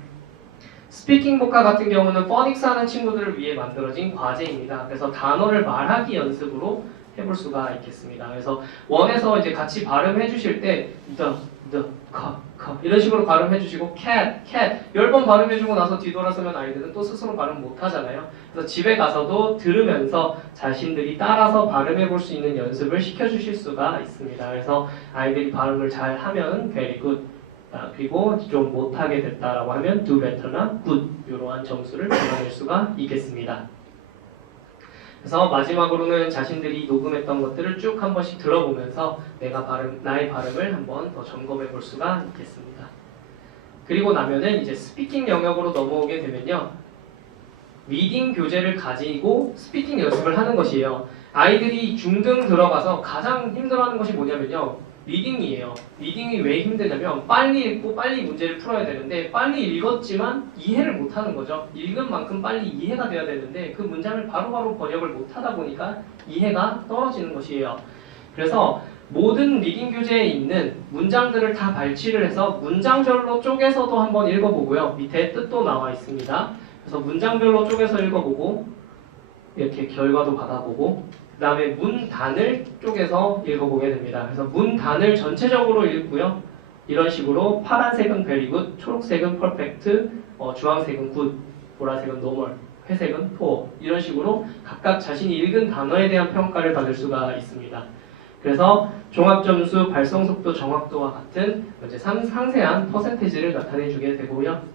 스피킹 복화 같은 경우는 포닉스 하는 친구들을 위해 만들어진 과제입니다. 그래서 단어를 말하기 연습으로 해볼 수가 있겠습니다. 그래서 원에서 이제 같이 발음해 주실 때 이런 식으로 발음해 주시고 cat 10번 발음해 주고 나서 뒤돌아서면 아이들은 또 스스로 발음 못 하잖아요. 그래서 집에 가서도 들으면서 자신들이 따라서 발음해 볼 수 있는 연습을 시켜 주실 수가 있습니다. 그래서 아이들이 발음을 잘 하면 very good 그리고 좀 못하게 됐다라고 하면 do better나 good 이러한 점수를 받아낼 수가 있겠습니다. 그래서 마지막으로는 자신들이 녹음했던 것들을 쭉 한 번씩 들어보면서 나의 발음을 한번 더 점검해 볼 수가 있겠습니다. 그리고 나면은 이제 스피킹 영역으로 넘어오게 되면요. 리딩 교재를 가지고 스피킹 연습을 하는 것이에요. 아이들이 중등 들어가서 가장 힘들어하는 것이 뭐냐면요. 리딩이에요. 리딩이 왜 힘드냐면 빨리 읽고 빨리 문제를 풀어야 되는데 빨리 읽었지만 이해를 못하는 거죠. 읽은 만큼 빨리 이해가 돼야 되는데 그 문장을 바로바로 번역을 못하다 보니까 이해가 떨어지는 것이에요. 그래서 모든 리딩 교재에 있는 문장들을 다 발췌를 해서 문장별로 쪼개서도 한번 읽어보고요. 밑에 뜻도 나와 있습니다. 그래서 문장별로 쪼개서 읽어보고 이렇게 결과도 받아보고 그 다음에 문단을 쪼개서 읽어보게 됩니다. 그래서 문단을 전체적으로 읽고요. 이런 식으로 파란색은 very good, 초록색은 perfect, 주황색은 good, 보라색은 normal, 회색은 poor 이런 식으로 각각 자신이 읽은 단어에 대한 평가를 받을 수가 있습니다. 그래서 종합점수, 발성속도, 정확도와 같은 이제 상세한 퍼센테이지를 나타내주게 되고요.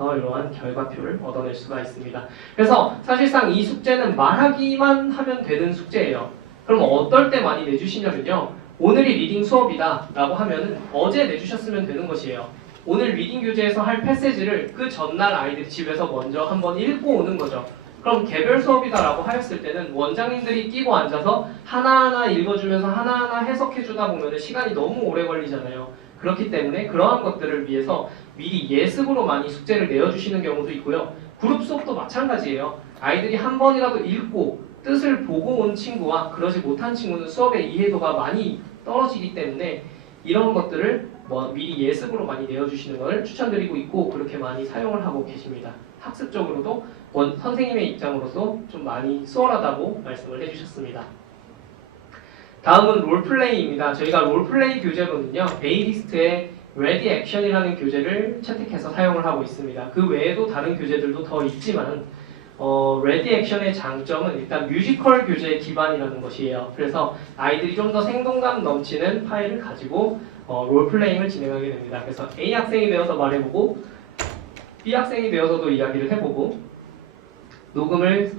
이러한 결과표를 얻어낼 수가 있습니다. 그래서 사실상 이 숙제는 말하기만 하면 되는 숙제예요. 그럼 어떨 때 많이 내주시냐면요. 오늘이 리딩 수업이다 라고 하면은 어제 내주셨으면 되는 것이에요. 오늘 리딩 교재에서 할 패세지를 그 전날 아이들이 집에서 먼저 한번 읽고 오는 거죠. 그럼 개별 수업이다 라고 하였을 때는 원장님들이 끼고 앉아서 하나하나 읽어주면서 하나하나 해석해주다 보면 시간이 너무 오래 걸리잖아요. 그렇기 때문에 그러한 것들을 위해서 미리 예습으로 많이 숙제를 내어주시는 경우도 있고요. 그룹 수업도 마찬가지예요. 아이들이 한 번이라도 읽고 뜻을 보고 온 친구와 그러지 못한 친구는 수업의 이해도가 많이 떨어지기 때문에 이런 것들을 미리 예습으로 많이 내어주시는 것을 추천드리고 있고 그렇게 많이 사용을 하고 계십니다. 학습적으로도 선생님의 입장으로서 좀 많이 수월하다고 말씀을 해주셨습니다. 다음은 롤플레이입니다. 저희가 롤플레이 교재로는요. 베이리스트의 레디 액션이라는 교재를 채택해서 사용을 하고 있습니다. 그 외에도 다른 교재들도 더 있지만 레디 액션의 장점은 일단 뮤지컬 교재의 기반이라는 것이에요. 그래서 아이들이 좀 더 생동감 넘치는 파일을 가지고 롤플레잉을 진행하게 됩니다. 그래서 A 학생이 되어서 말해보고 B 학생이 되어서도 이야기를 해보고 녹음을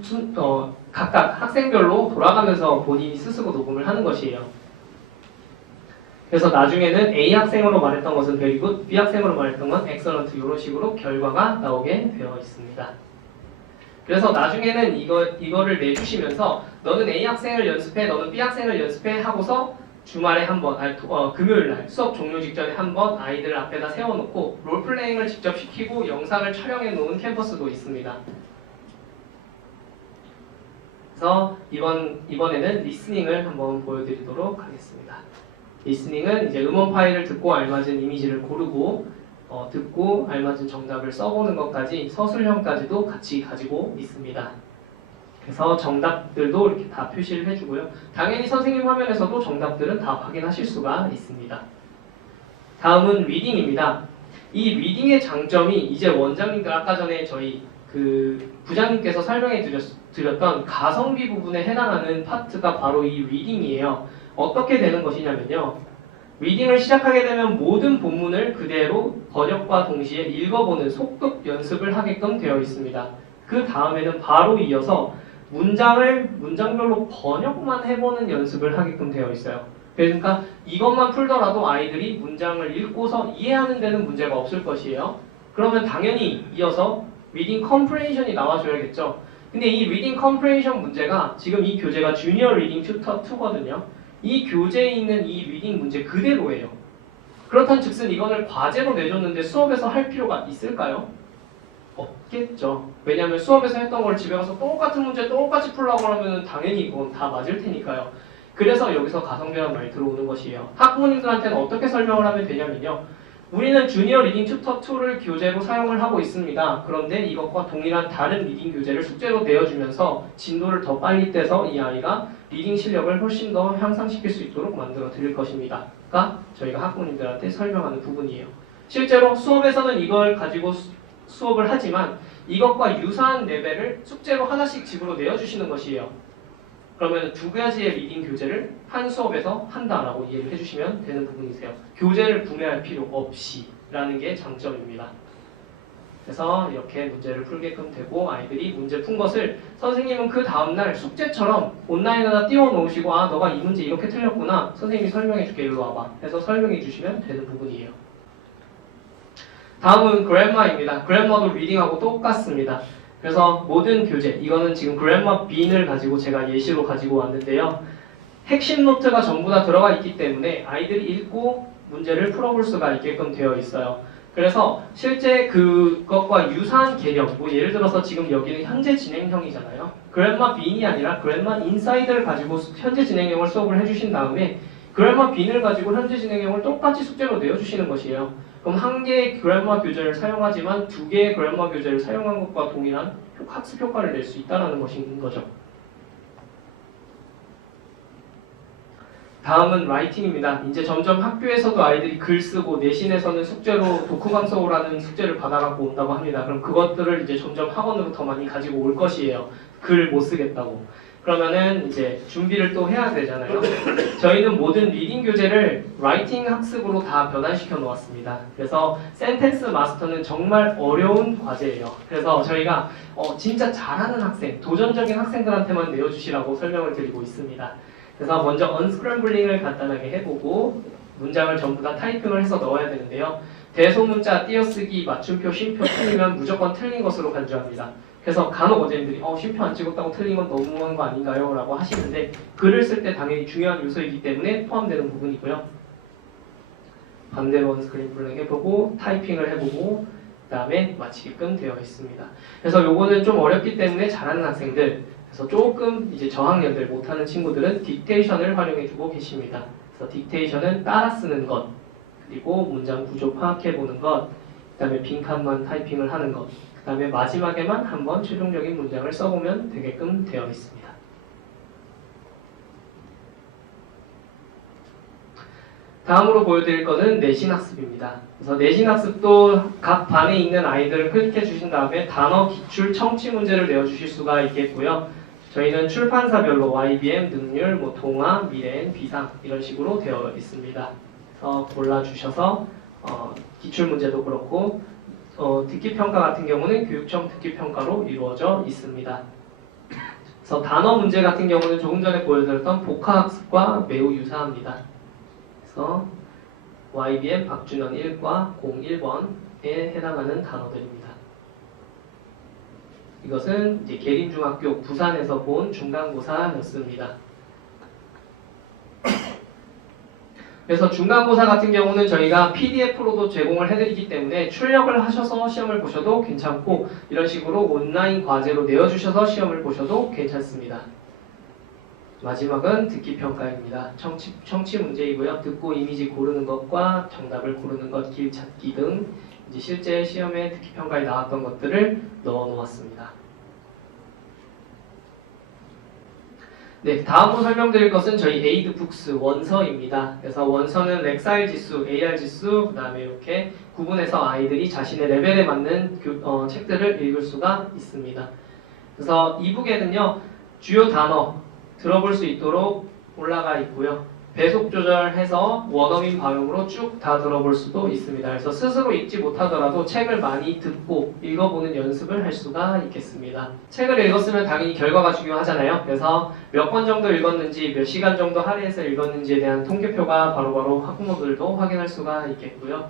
각각 학생별로 돌아가면서 본인이 스스로 녹음을 하는 것이에요. 그래서 나중에는 A 학생으로 말했던 것은 very good, B 학생으로 말했던 건 excellent 이런 식으로 결과가 나오게 되어 있습니다. 그래서 나중에는 이거를 내주시면서 너는 A 학생을 연습해, 너는 B 학생을 연습해 하고서 주말에 한번, 금요일날 수업 종료 직전에 한번 아이들 앞에다 세워놓고 롤플레잉을 직접 시키고 영상을 촬영해 놓은 캠퍼스도 있습니다. 그래서 이번에는 리스닝을 한번 보여드리도록 하겠습니다. 리스닝은 이제 음원 파일을 듣고 알맞은 이미지를 고르고 듣고 알맞은 정답을 써보는 것까지 서술형까지도 같이 가지고 있습니다. 그래서 정답들도 이렇게 다 표시를 해주고요. 당연히 선생님 화면에서도 정답들은 다 확인하실 수가 있습니다. 다음은 리딩입니다. 이 리딩의 장점이 이제 원장님들 아까 전에 저희 그 부장님께서 설명해 드렸던 가성비 부분에 해당하는 파트가 바로 이 리딩이에요. 어떻게 되는 것이냐면요. 리딩을 시작하게 되면 모든 본문을 그대로 번역과 동시에 읽어보는 속독 연습을 하게끔 되어 있습니다. 그 다음에는 바로 이어서 문장별로 번역만 해보는 연습을 하게끔 되어 있어요. 그러니까 이것만 풀더라도 아이들이 문장을 읽고서 이해하는 데는 문제가 없을 것이에요. 그러면 당연히 이어서 리딩 컴프레hen션이 나와줘야겠죠. 근데 이 리딩 컴프레hen션 문제가 지금 이 교재가 주니어 리딩 튜터 2거든요. 이 교재에 있는 이 리딩 문제 그대로예요. 그렇단 즉슨 이거를 과제로 내줬는데 수업에서 할 필요가 있을까요? 없겠죠. 왜냐하면 수업에서 했던 걸 집에 가서 똑같은 문제 똑같이 풀라고 하면 당연히 이건 다 맞을 테니까요. 그래서 여기서 가성비라는 말이 들어오는 것이에요. 학부모님들한테는 어떻게 설명을 하면 되냐면요. 우리는 주니어 리딩 튜터 2를 교재로 사용을 하고 있습니다. 그런데 이것과 동일한 다른 리딩 교재를 숙제로 내어주면서 진도를 더 빨리 떼서 이 아이가 리딩 실력을 훨씬 더 향상시킬 수 있도록 만들어 드릴 것입니다.가 저희가 학부모님들한테 설명하는 부분이에요. 실제로 수업에서는 이걸 가지고 수업을 하지만 이것과 유사한 레벨을 숙제로 하나씩 집으로 내어주시는 것이에요. 그러면 두 가지의 리딩 교재를 한 수업에서 한다라고 이해를 해주시면 되는 부분이세요. 교재를 구매할 필요 없이 라는 게 장점입니다. 그래서 이렇게 문제를 풀게끔 되고 아이들이 문제 푼 것을 선생님은 그 다음날 숙제처럼 온라인에다 띄워놓으시고 아 너가 이 문제 이렇게 틀렸구나 선생님이 설명해줄게 일로 와봐 해서 설명해 주시면 되는 부분이에요. 다음은 그래머입니다. 그래머도 리딩하고 똑같습니다. 그래서 모든 교재, 이거는 지금 그래머 빈을 가지고 제가 예시로 가지고 왔는데요. 핵심 노트가 전부 다 들어가 있기 때문에 아이들이 읽고 문제를 풀어볼 수가 있게끔 되어 있어요. 그래서 실제 그것과 유사한 개념, 뭐 예를 들어서 지금 여기는 현재 진행형이잖아요. 그래머 빈이 아니라 그래머 인사이드를 가지고 현재 진행형을 수업을 해주신 다음에 그래머 빈을 가지고 현재 진행형을 똑같이 숙제로 내어주시는 것이에요. 그럼 한 개의 그래머 교재를 사용하지만 두 개의 그래머 교재를 사용한 것과 동일한 학습 효과를 낼 수 있다는 것인 거죠. 다음은 라이팅입니다. 이제 점점 학교에서도 아이들이 글 쓰고 내신에서는 숙제로 독후감 써오라는 숙제를 받아갖고 온다고 합니다. 그럼 그것들을 이제 점점 학원으로 더 많이 가지고 올 것이에요. 글 못 쓰겠다고. 그러면은 이제 준비를 또 해야 되잖아요. 저희는 모든 리딩 교재를 라이팅 학습으로 다 변환시켜 놓았습니다. 그래서 센텐스 마스터는 정말 어려운 과제예요. 그래서 저희가 진짜 잘하는 학생, 도전적인 학생들한테만 내어주시라고 설명을 드리고 있습니다. 그래서 먼저 언스크램블링을 간단하게 해보고 문장을 전부 다 타이핑을 해서 넣어야 되는데요. 대소문자, 띄어쓰기, 맞춤표, 쉼표 틀리면 무조건 틀린 것으로 간주합니다. 그래서 간혹 어제님들이 쉼표 안 찍었다고 틀린 건 너무한 거 아닌가요? 라고 하시는데 글을 쓸 때 당연히 중요한 요소이기 때문에 포함되는 부분이고요. 반대로 언스크램블링 해보고 타이핑을 해보고 그 다음에 마치게끔 되어 있습니다. 그래서 요거는 좀 어렵기 때문에 잘하는 학생들 그래서 조금 이제 저학년들 못하는 친구들은 딕테이션을 활용해주고 계십니다. 그래서 딕테이션은 따라 쓰는 것 그리고 문장 구조 파악해보는 것 그 다음에 빈칸만 타이핑을 하는 것 그 다음에 마지막에만 한번 최종적인 문장을 써보면 되게끔 되어 있습니다. 다음으로 보여드릴 것은 내신학습입니다. 그래서 내신학습도 각 반에 있는 아이들을 클릭해 주신 다음에 단어 기출 청취 문제를 내어주실 수가 있겠고요. 저희는 출판사별로 YBM, 능률, 동아, 미래엔, 비상 이런 식으로 되어 있습니다. 그래서 골라주셔서 기출 문제도 그렇고 듣기평가 같은 경우는 교육청 듣기평가로 이루어져 있습니다. 그래서 단어 문제 같은 경우는 조금 전에 보여드렸던 복화학습과 매우 유사합니다. 그래서 YBM 박준원 1과 01번에 해당하는 단어들입니다. 이것은 이제 계림중학교 부산에서 본 중간고사였습니다. 그래서 중간고사 같은 경우는 저희가 PDF로도 제공을 해드리기 때문에 출력을 하셔서 시험을 보셔도 괜찮고 이런 식으로 온라인 과제로 내어주셔서 시험을 보셔도 괜찮습니다. 마지막은 듣기평가입니다. 청취 문제이고요. 듣고 이미지 고르는 것과 정답을 고르는 것, 길 찾기 등 이제 실제 시험에 듣기평가에 나왔던 것들을 넣어 놓았습니다. 네, 다음으로 설명드릴 것은 저희 에이드 북스 원서입니다. 그래서 원서는 렉사일 지수, AR 지수, 그 다음에 이렇게 구분해서 아이들이 자신의 레벨에 맞는 책들을 읽을 수가 있습니다. 그래서 이북에는요, 주요 단어 들어볼 수 있도록 올라가 있고요. 배속 조절해서 원어민 발음으로 쭉 다 들어볼 수도 있습니다. 그래서 스스로 읽지 못하더라도 책을 많이 듣고 읽어보는 연습을 할 수가 있겠습니다. 책을 읽었으면 당연히 결과가 중요하잖아요. 그래서 몇 권 정도 읽었는지, 몇 시간 정도 할애해서 읽었는지에 대한 통계표가 바로바로 학부모들도 확인할 수가 있겠고요.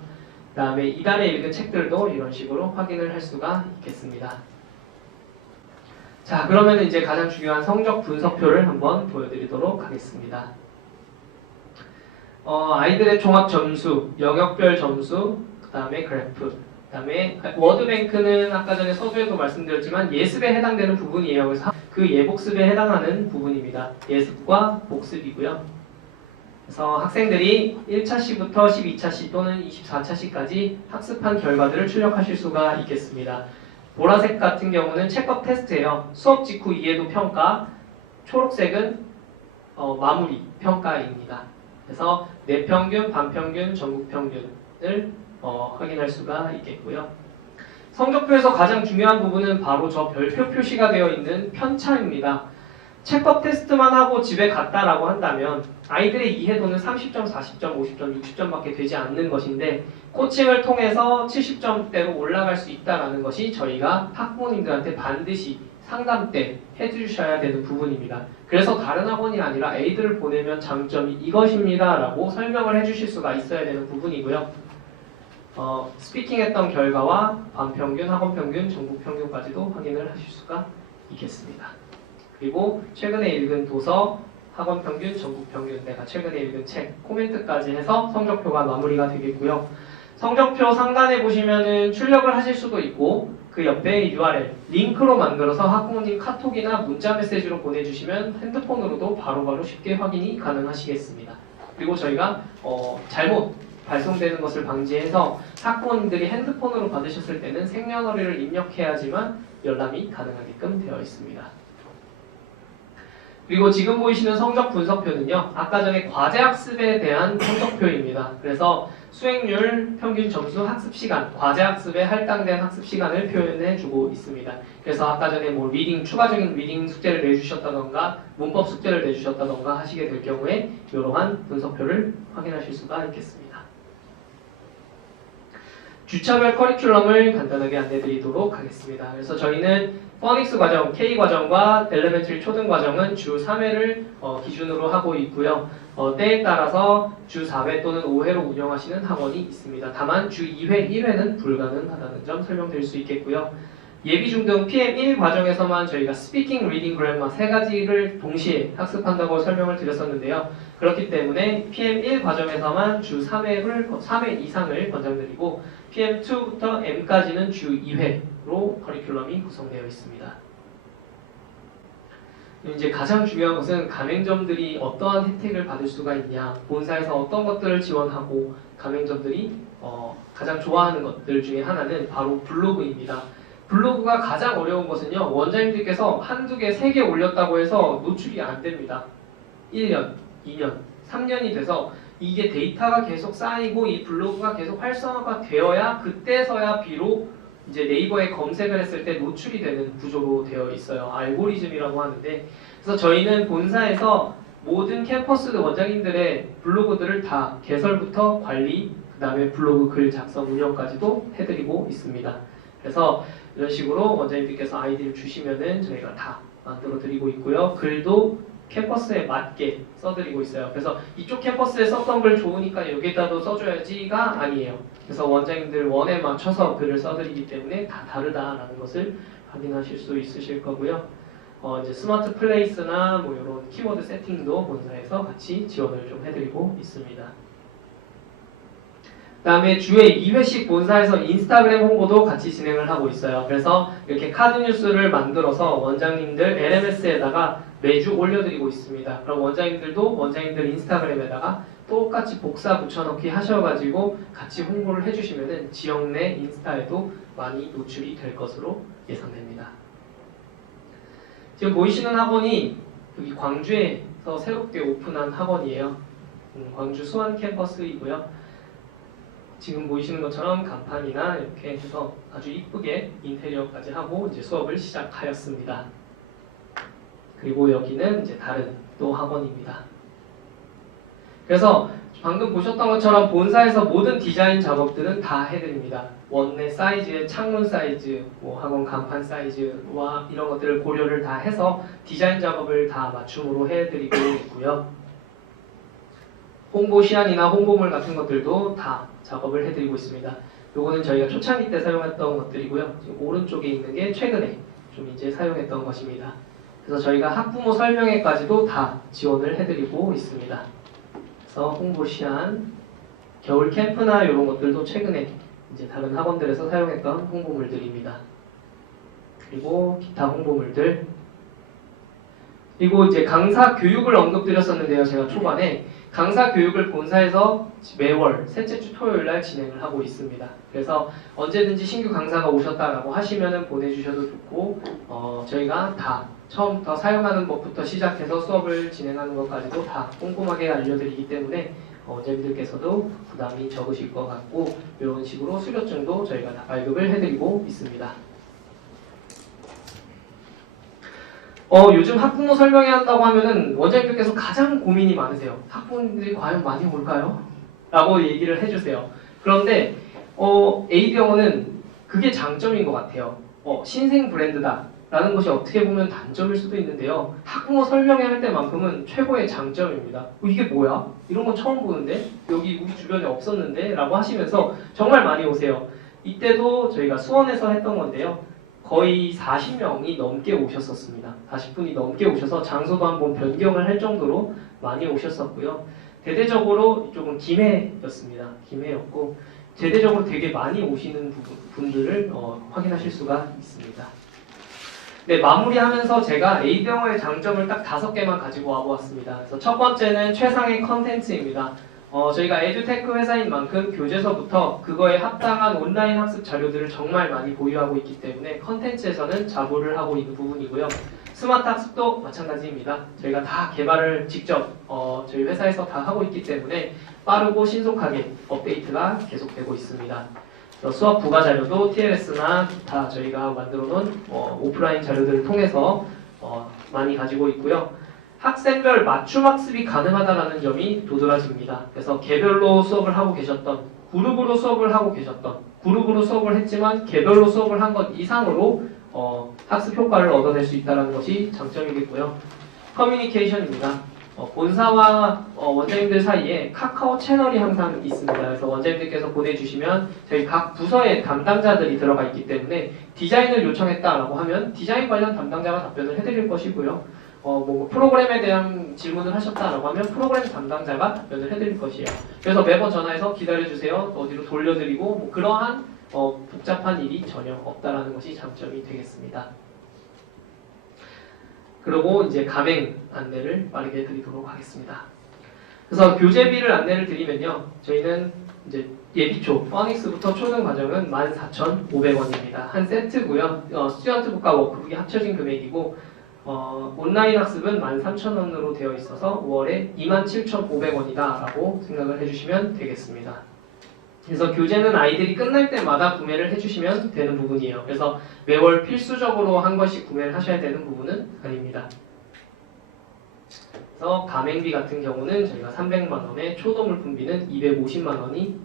그다음에 이달에 읽은 책들도 이런 식으로 확인을 할 수가 있겠습니다. 자, 그러면 이제 가장 중요한 성적 분석표를 한번 보여드리도록 하겠습니다. 아이들의 종합 점수, 영역별 점수, 그다음에 그래프, 그다음에 워드뱅크는 아까 전에 서두에도 말씀드렸지만 예습에 해당되는 부분이에요. 그래서 그 예복습에 해당하는 부분입니다. 예습과 복습이고요. 그래서 학생들이 1차시부터 12차시 또는 24차시까지 학습한 결과들을 출력하실 수가 있겠습니다. 보라색 같은 경우는 체크업 테스트예요. 수업 직후 이해도 평가, 초록색은 마무리 평가입니다. 그래서 내평균, 반평균, 전국평균을 확인할 수가 있겠고요. 성적표에서 가장 중요한 부분은 바로 저 별표 표시가 되어 있는 편차입니다. 체크업 테스트만 하고 집에 갔다라고 한다면 아이들의 이해도는 30점, 40점, 50점, 60점밖에 되지 않는 것인데 코칭을 통해서 70점대로 올라갈 수 있다는 것이 저희가 학부모님들한테 반드시 상담 때 해주셔야 되는 부분입니다. 그래서 다른 학원이 아니라 A들을 보내면 장점이 이것입니다 라고 설명을 해주실 수가 있어야 되는 부분이고요. 스피킹했던 결과와 반평균, 학원평균, 전국평균까지도 확인을 하실 수가 있겠습니다. 그리고 최근에 읽은 도서, 학원평균, 전국평균, 내가 최근에 읽은 책, 코멘트까지 해서 성적표가 마무리가 되겠고요. 성적표 상단에 보시면은 출력을 하실 수도 있고 그 옆에 URL, 링크로 만들어서 학부모님 카톡이나 문자 메시지로 보내주시면 핸드폰으로도 바로바로 쉽게 확인이 가능하시겠습니다. 그리고 저희가 잘못 발송되는 것을 방지해서 학부모님들이 핸드폰으로 받으셨을 때는 생년월일을 입력해야지만 열람이 가능하게끔 되어 있습니다. 그리고 지금 보이시는 성적 분석표는요, 아까 전에 과제학습에 대한 성적표입니다. 그래서 수행률, 평균 점수, 학습시간, 과제학습에 할당된 학습시간을 표현해주고 있습니다. 그래서 아까 전에 뭐 추가적인 리딩 숙제를 내주셨다던가 문법 숙제를 내주셨다던가 하시게 될 경우에 이러한 분석표를 확인하실 수가 있겠습니다. 주차별 커리큘럼을 간단하게 안내드리도록 하겠습니다. 그래서 저희는 포닉스 과정, K 과정과 엘레멘터리 초등 과정은 주 3회를 기준으로 하고 있고요. 때에 따라서 주 4회 또는 5회로 운영하시는 학원이 있습니다. 다만 주 2회, 1회는 불가능하다는 점 설명드릴 수 있겠고요. 예비 중등 PM1 과정에서만 저희가 스피킹, 리딩, 그래머 세 가지를 동시에 학습한다고 설명을 드렸었는데요. 그렇기 때문에 PM1 과정에서만 주 3회 이상을 권장드리고 PM2부터 M까지는 주 2회로 커리큘럼이 구성되어 있습니다. 이제 가장 중요한 것은 가맹점들이 어떠한 혜택을 받을 수가 있냐, 본사에서 어떤 것들을 지원하고 가맹점들이 가장 좋아하는 것들 중에 하나는 바로 블로그입니다. 블로그가 가장 어려운 것은요, 원장님들께서 한두 개, 세 개 올렸다고 해서 노출이 안 됩니다. 1년, 2년, 3년이 돼서 이게 데이터가 계속 쌓이고 이 블로그가 계속 활성화가 되어야 그때서야 비록 이제 네이버에 검색을 했을 때 노출이 되는 구조로 되어 있어요. 알고리즘이라고 하는데, 그래서 저희는 본사에서 모든 캠퍼스 원장님들의 블로그들을 다 개설부터 관리, 그 다음에 블로그 글 작성 운영까지도 해드리고 있습니다. 그래서 이런 식으로 원장님들께서 아이디를 주시면은 저희가 다 만들어 드리고 있고요. 글도 캠퍼스에 맞게 써드리고 있어요. 그래서 이쪽 캠퍼스에 썼던 글 좋으니까 여기다도 써줘야지가 아니에요. 그래서 원장님들 원에 맞춰서 글을 써드리기 때문에 다 다르다라는 것을 확인하실 수 있으실 거고요. 이제 스마트 플레이스나 뭐 이런 키워드 세팅도 본사에서 같이 지원을 좀 해드리고 있습니다. 그 다음에 주에 2회씩 본사에서 인스타그램 홍보도 같이 진행을 하고 있어요. 그래서 이렇게 카드 뉴스를 만들어서 원장님들 LMS에다가 매주 올려드리고 있습니다. 그럼 원장님들도 원장님들 인스타그램에다가 똑같이 복사 붙여넣기 하셔가지고 같이 홍보를 해주시면은 지역 내 인스타에도 많이 노출이 될 것으로 예상됩니다. 지금 보이시는 학원이 여기 광주에서 새롭게 오픈한 학원이에요. 광주 수원 캠퍼스이고요. 지금 보이시는 것처럼 간판이나 이렇게 해서 아주 이쁘게 인테리어까지 하고 이제 수업을 시작하였습니다. 그리고 여기는 이제 다른 또 학원입니다. 그래서 방금 보셨던 것처럼 본사에서 모든 디자인 작업들은 다 해드립니다. 원내 사이즈, 창문 사이즈, 뭐 학원 간판 사이즈와 이런 것들을 고려를 다 해서 디자인 작업을 다 맞춤으로 해드리고 있고요. 홍보 시안이나 홍보물 같은 것들도 다 작업을 해드리고 있습니다. 요거는 저희가 초창기 때 사용했던 것들이고요. 지금 오른쪽에 있는 게 최근에 좀 이제 사용했던 것입니다. 그래서 저희가 학부모 설명회까지도 다 지원을 해드리고 있습니다. 그래서 홍보 시안, 겨울 캠프나 이런 것들도 최근에 이제 다른 학원들에서 사용했던 홍보물들입니다. 그리고 기타 홍보물들. 그리고 이제 강사 교육을 언급드렸었는데요. 제가 초반에 강사 교육을 본사에서 매월 셋째 주 토요일 날 진행을 하고 있습니다. 그래서 언제든지 신규 강사가 오셨다라고 하시면은 보내주셔도 좋고, 저희가 다 처음부터 사용하는 법부터 시작해서 수업을 진행하는 것까지도 다 꼼꼼하게 알려드리기 때문에 언제분들께서도 부담이 적으실 것 같고, 이런 식으로 수료증도 저희가 다 발급을 해드리고 있습니다. 요즘 학부모 설명회 한다고 하면은 원장님들께서 가장 고민이 많으세요. 학부모들이 과연 많이 올까요? 라고 얘기를 해주세요. 그런데 AD영어는 그게 장점인 것 같아요. 신생 브랜드다 라는 것이 어떻게 보면 단점일 수도 있는데요. 학부모 설명회 할 때만큼은 최고의 장점입니다. 이게 뭐야? 이런 건 처음 보는데? 여기 우리 주변에 없었는데? 라고 하시면서 정말 많이 오세요. 이때도 저희가 수원에서 했던 건데요. 거의 40명이 넘게 오셨었습니다. 40분이 넘게 오셔서 장소도 한번 변경을 할 정도로 많이 오셨었고요. 대대적으로 이쪽은 김해였습니다. 김해였고 대대적으로 되게 많이 오시는 분들을 확인하실 수가 있습니다. 네, 마무리하면서 제가 AD영어의 장점을 딱 5개만 가지고 와보았습니다. 그래서 첫 번째는 최상의 컨텐츠입니다. 저희가 에듀테크 회사인 만큼 교재서부터 그거에 합당한 온라인 학습 자료들을 정말 많이 보유하고 있기 때문에 컨텐츠에서는 자부를 하고 있는 부분이고요. 스마트 학습도 마찬가지입니다. 저희가 다 개발을 직접 저희 회사에서 다 하고 있기 때문에 빠르고 신속하게 업데이트가 계속되고 있습니다. 수업 부가 자료도 TLS나 기타 저희가 만들어 놓은 오프라인 자료들을 통해서 많이 가지고 있고요. 학생별 맞춤 학습이 가능하다는 점이 도드라집니다. 그래서 개별로 수업을 하고 계셨던, 그룹으로 수업을 하고 계셨던, 그룹으로 수업을 했지만 개별로 수업을 한 것 이상으로 학습 효과를 얻어낼 수 있다는 것이 장점이겠고요. 커뮤니케이션입니다. 본사와 원장님들 사이에 카카오 채널이 항상 있습니다. 그래서 원장님들께서 보내주시면 저희 각 부서의 담당자들이 들어가 있기 때문에 디자인을 요청했다라고 하면 디자인 관련 담당자가 답변을 해드릴 것이고요. 뭐 프로그램에 대한 질문을 하셨다라고 하면 프로그램 담당자가 답변을 해드릴 것이에요. 그래서 매번 전화해서 기다려주세요, 어디로 돌려드리고 뭐 그러한 복잡한 일이 전혀 없다라는 것이 장점이 되겠습니다. 그리고 이제 가맹 안내를 빠르게 드리도록 하겠습니다. 그래서 교재비를 안내를 드리면요, 저희는 이제 예비초, 퍼닉스부터 초등 과정은 14,500원입니다. 한 세트고요. 스튜던트북과 워크북이 합쳐진 금액이고 온라인 학습은 13,000원으로 되어 있어서 월에 27,500원이다 라고 생각을 해주시면 되겠습니다. 그래서 교재는 아이들이 끝날 때마다 구매를 해주시면 되는 부분이에요. 그래서 매월 필수적으로 한 권씩 구매를 하셔야 되는 부분은 아닙니다. 그래서 가맹비 같은 경우는 저희가 300만원에 초도물품비는 250만원이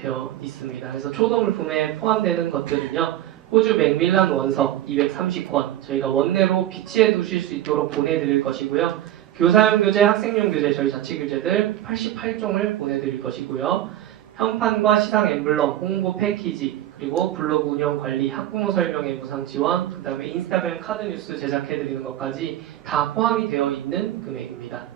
되어 있습니다. 그래서 초도물품에 포함되는 것들은요, 호주 맥밀란 원석 230권 저희가 원내로 비치해 두실 수 있도록 보내드릴 것이고요. 교사용 교재, 학생용 교재, 저희 자체 교재들 88종을 보내드릴 것이고요. 형판과 시상 엠블럼, 홍보 패키지, 그리고 블로그 운영 관리, 학부모 설명회 무상 지원, 그 다음에 인스타그램 카드 뉴스 제작해드리는 것까지 다 포함이 되어 있는 금액입니다.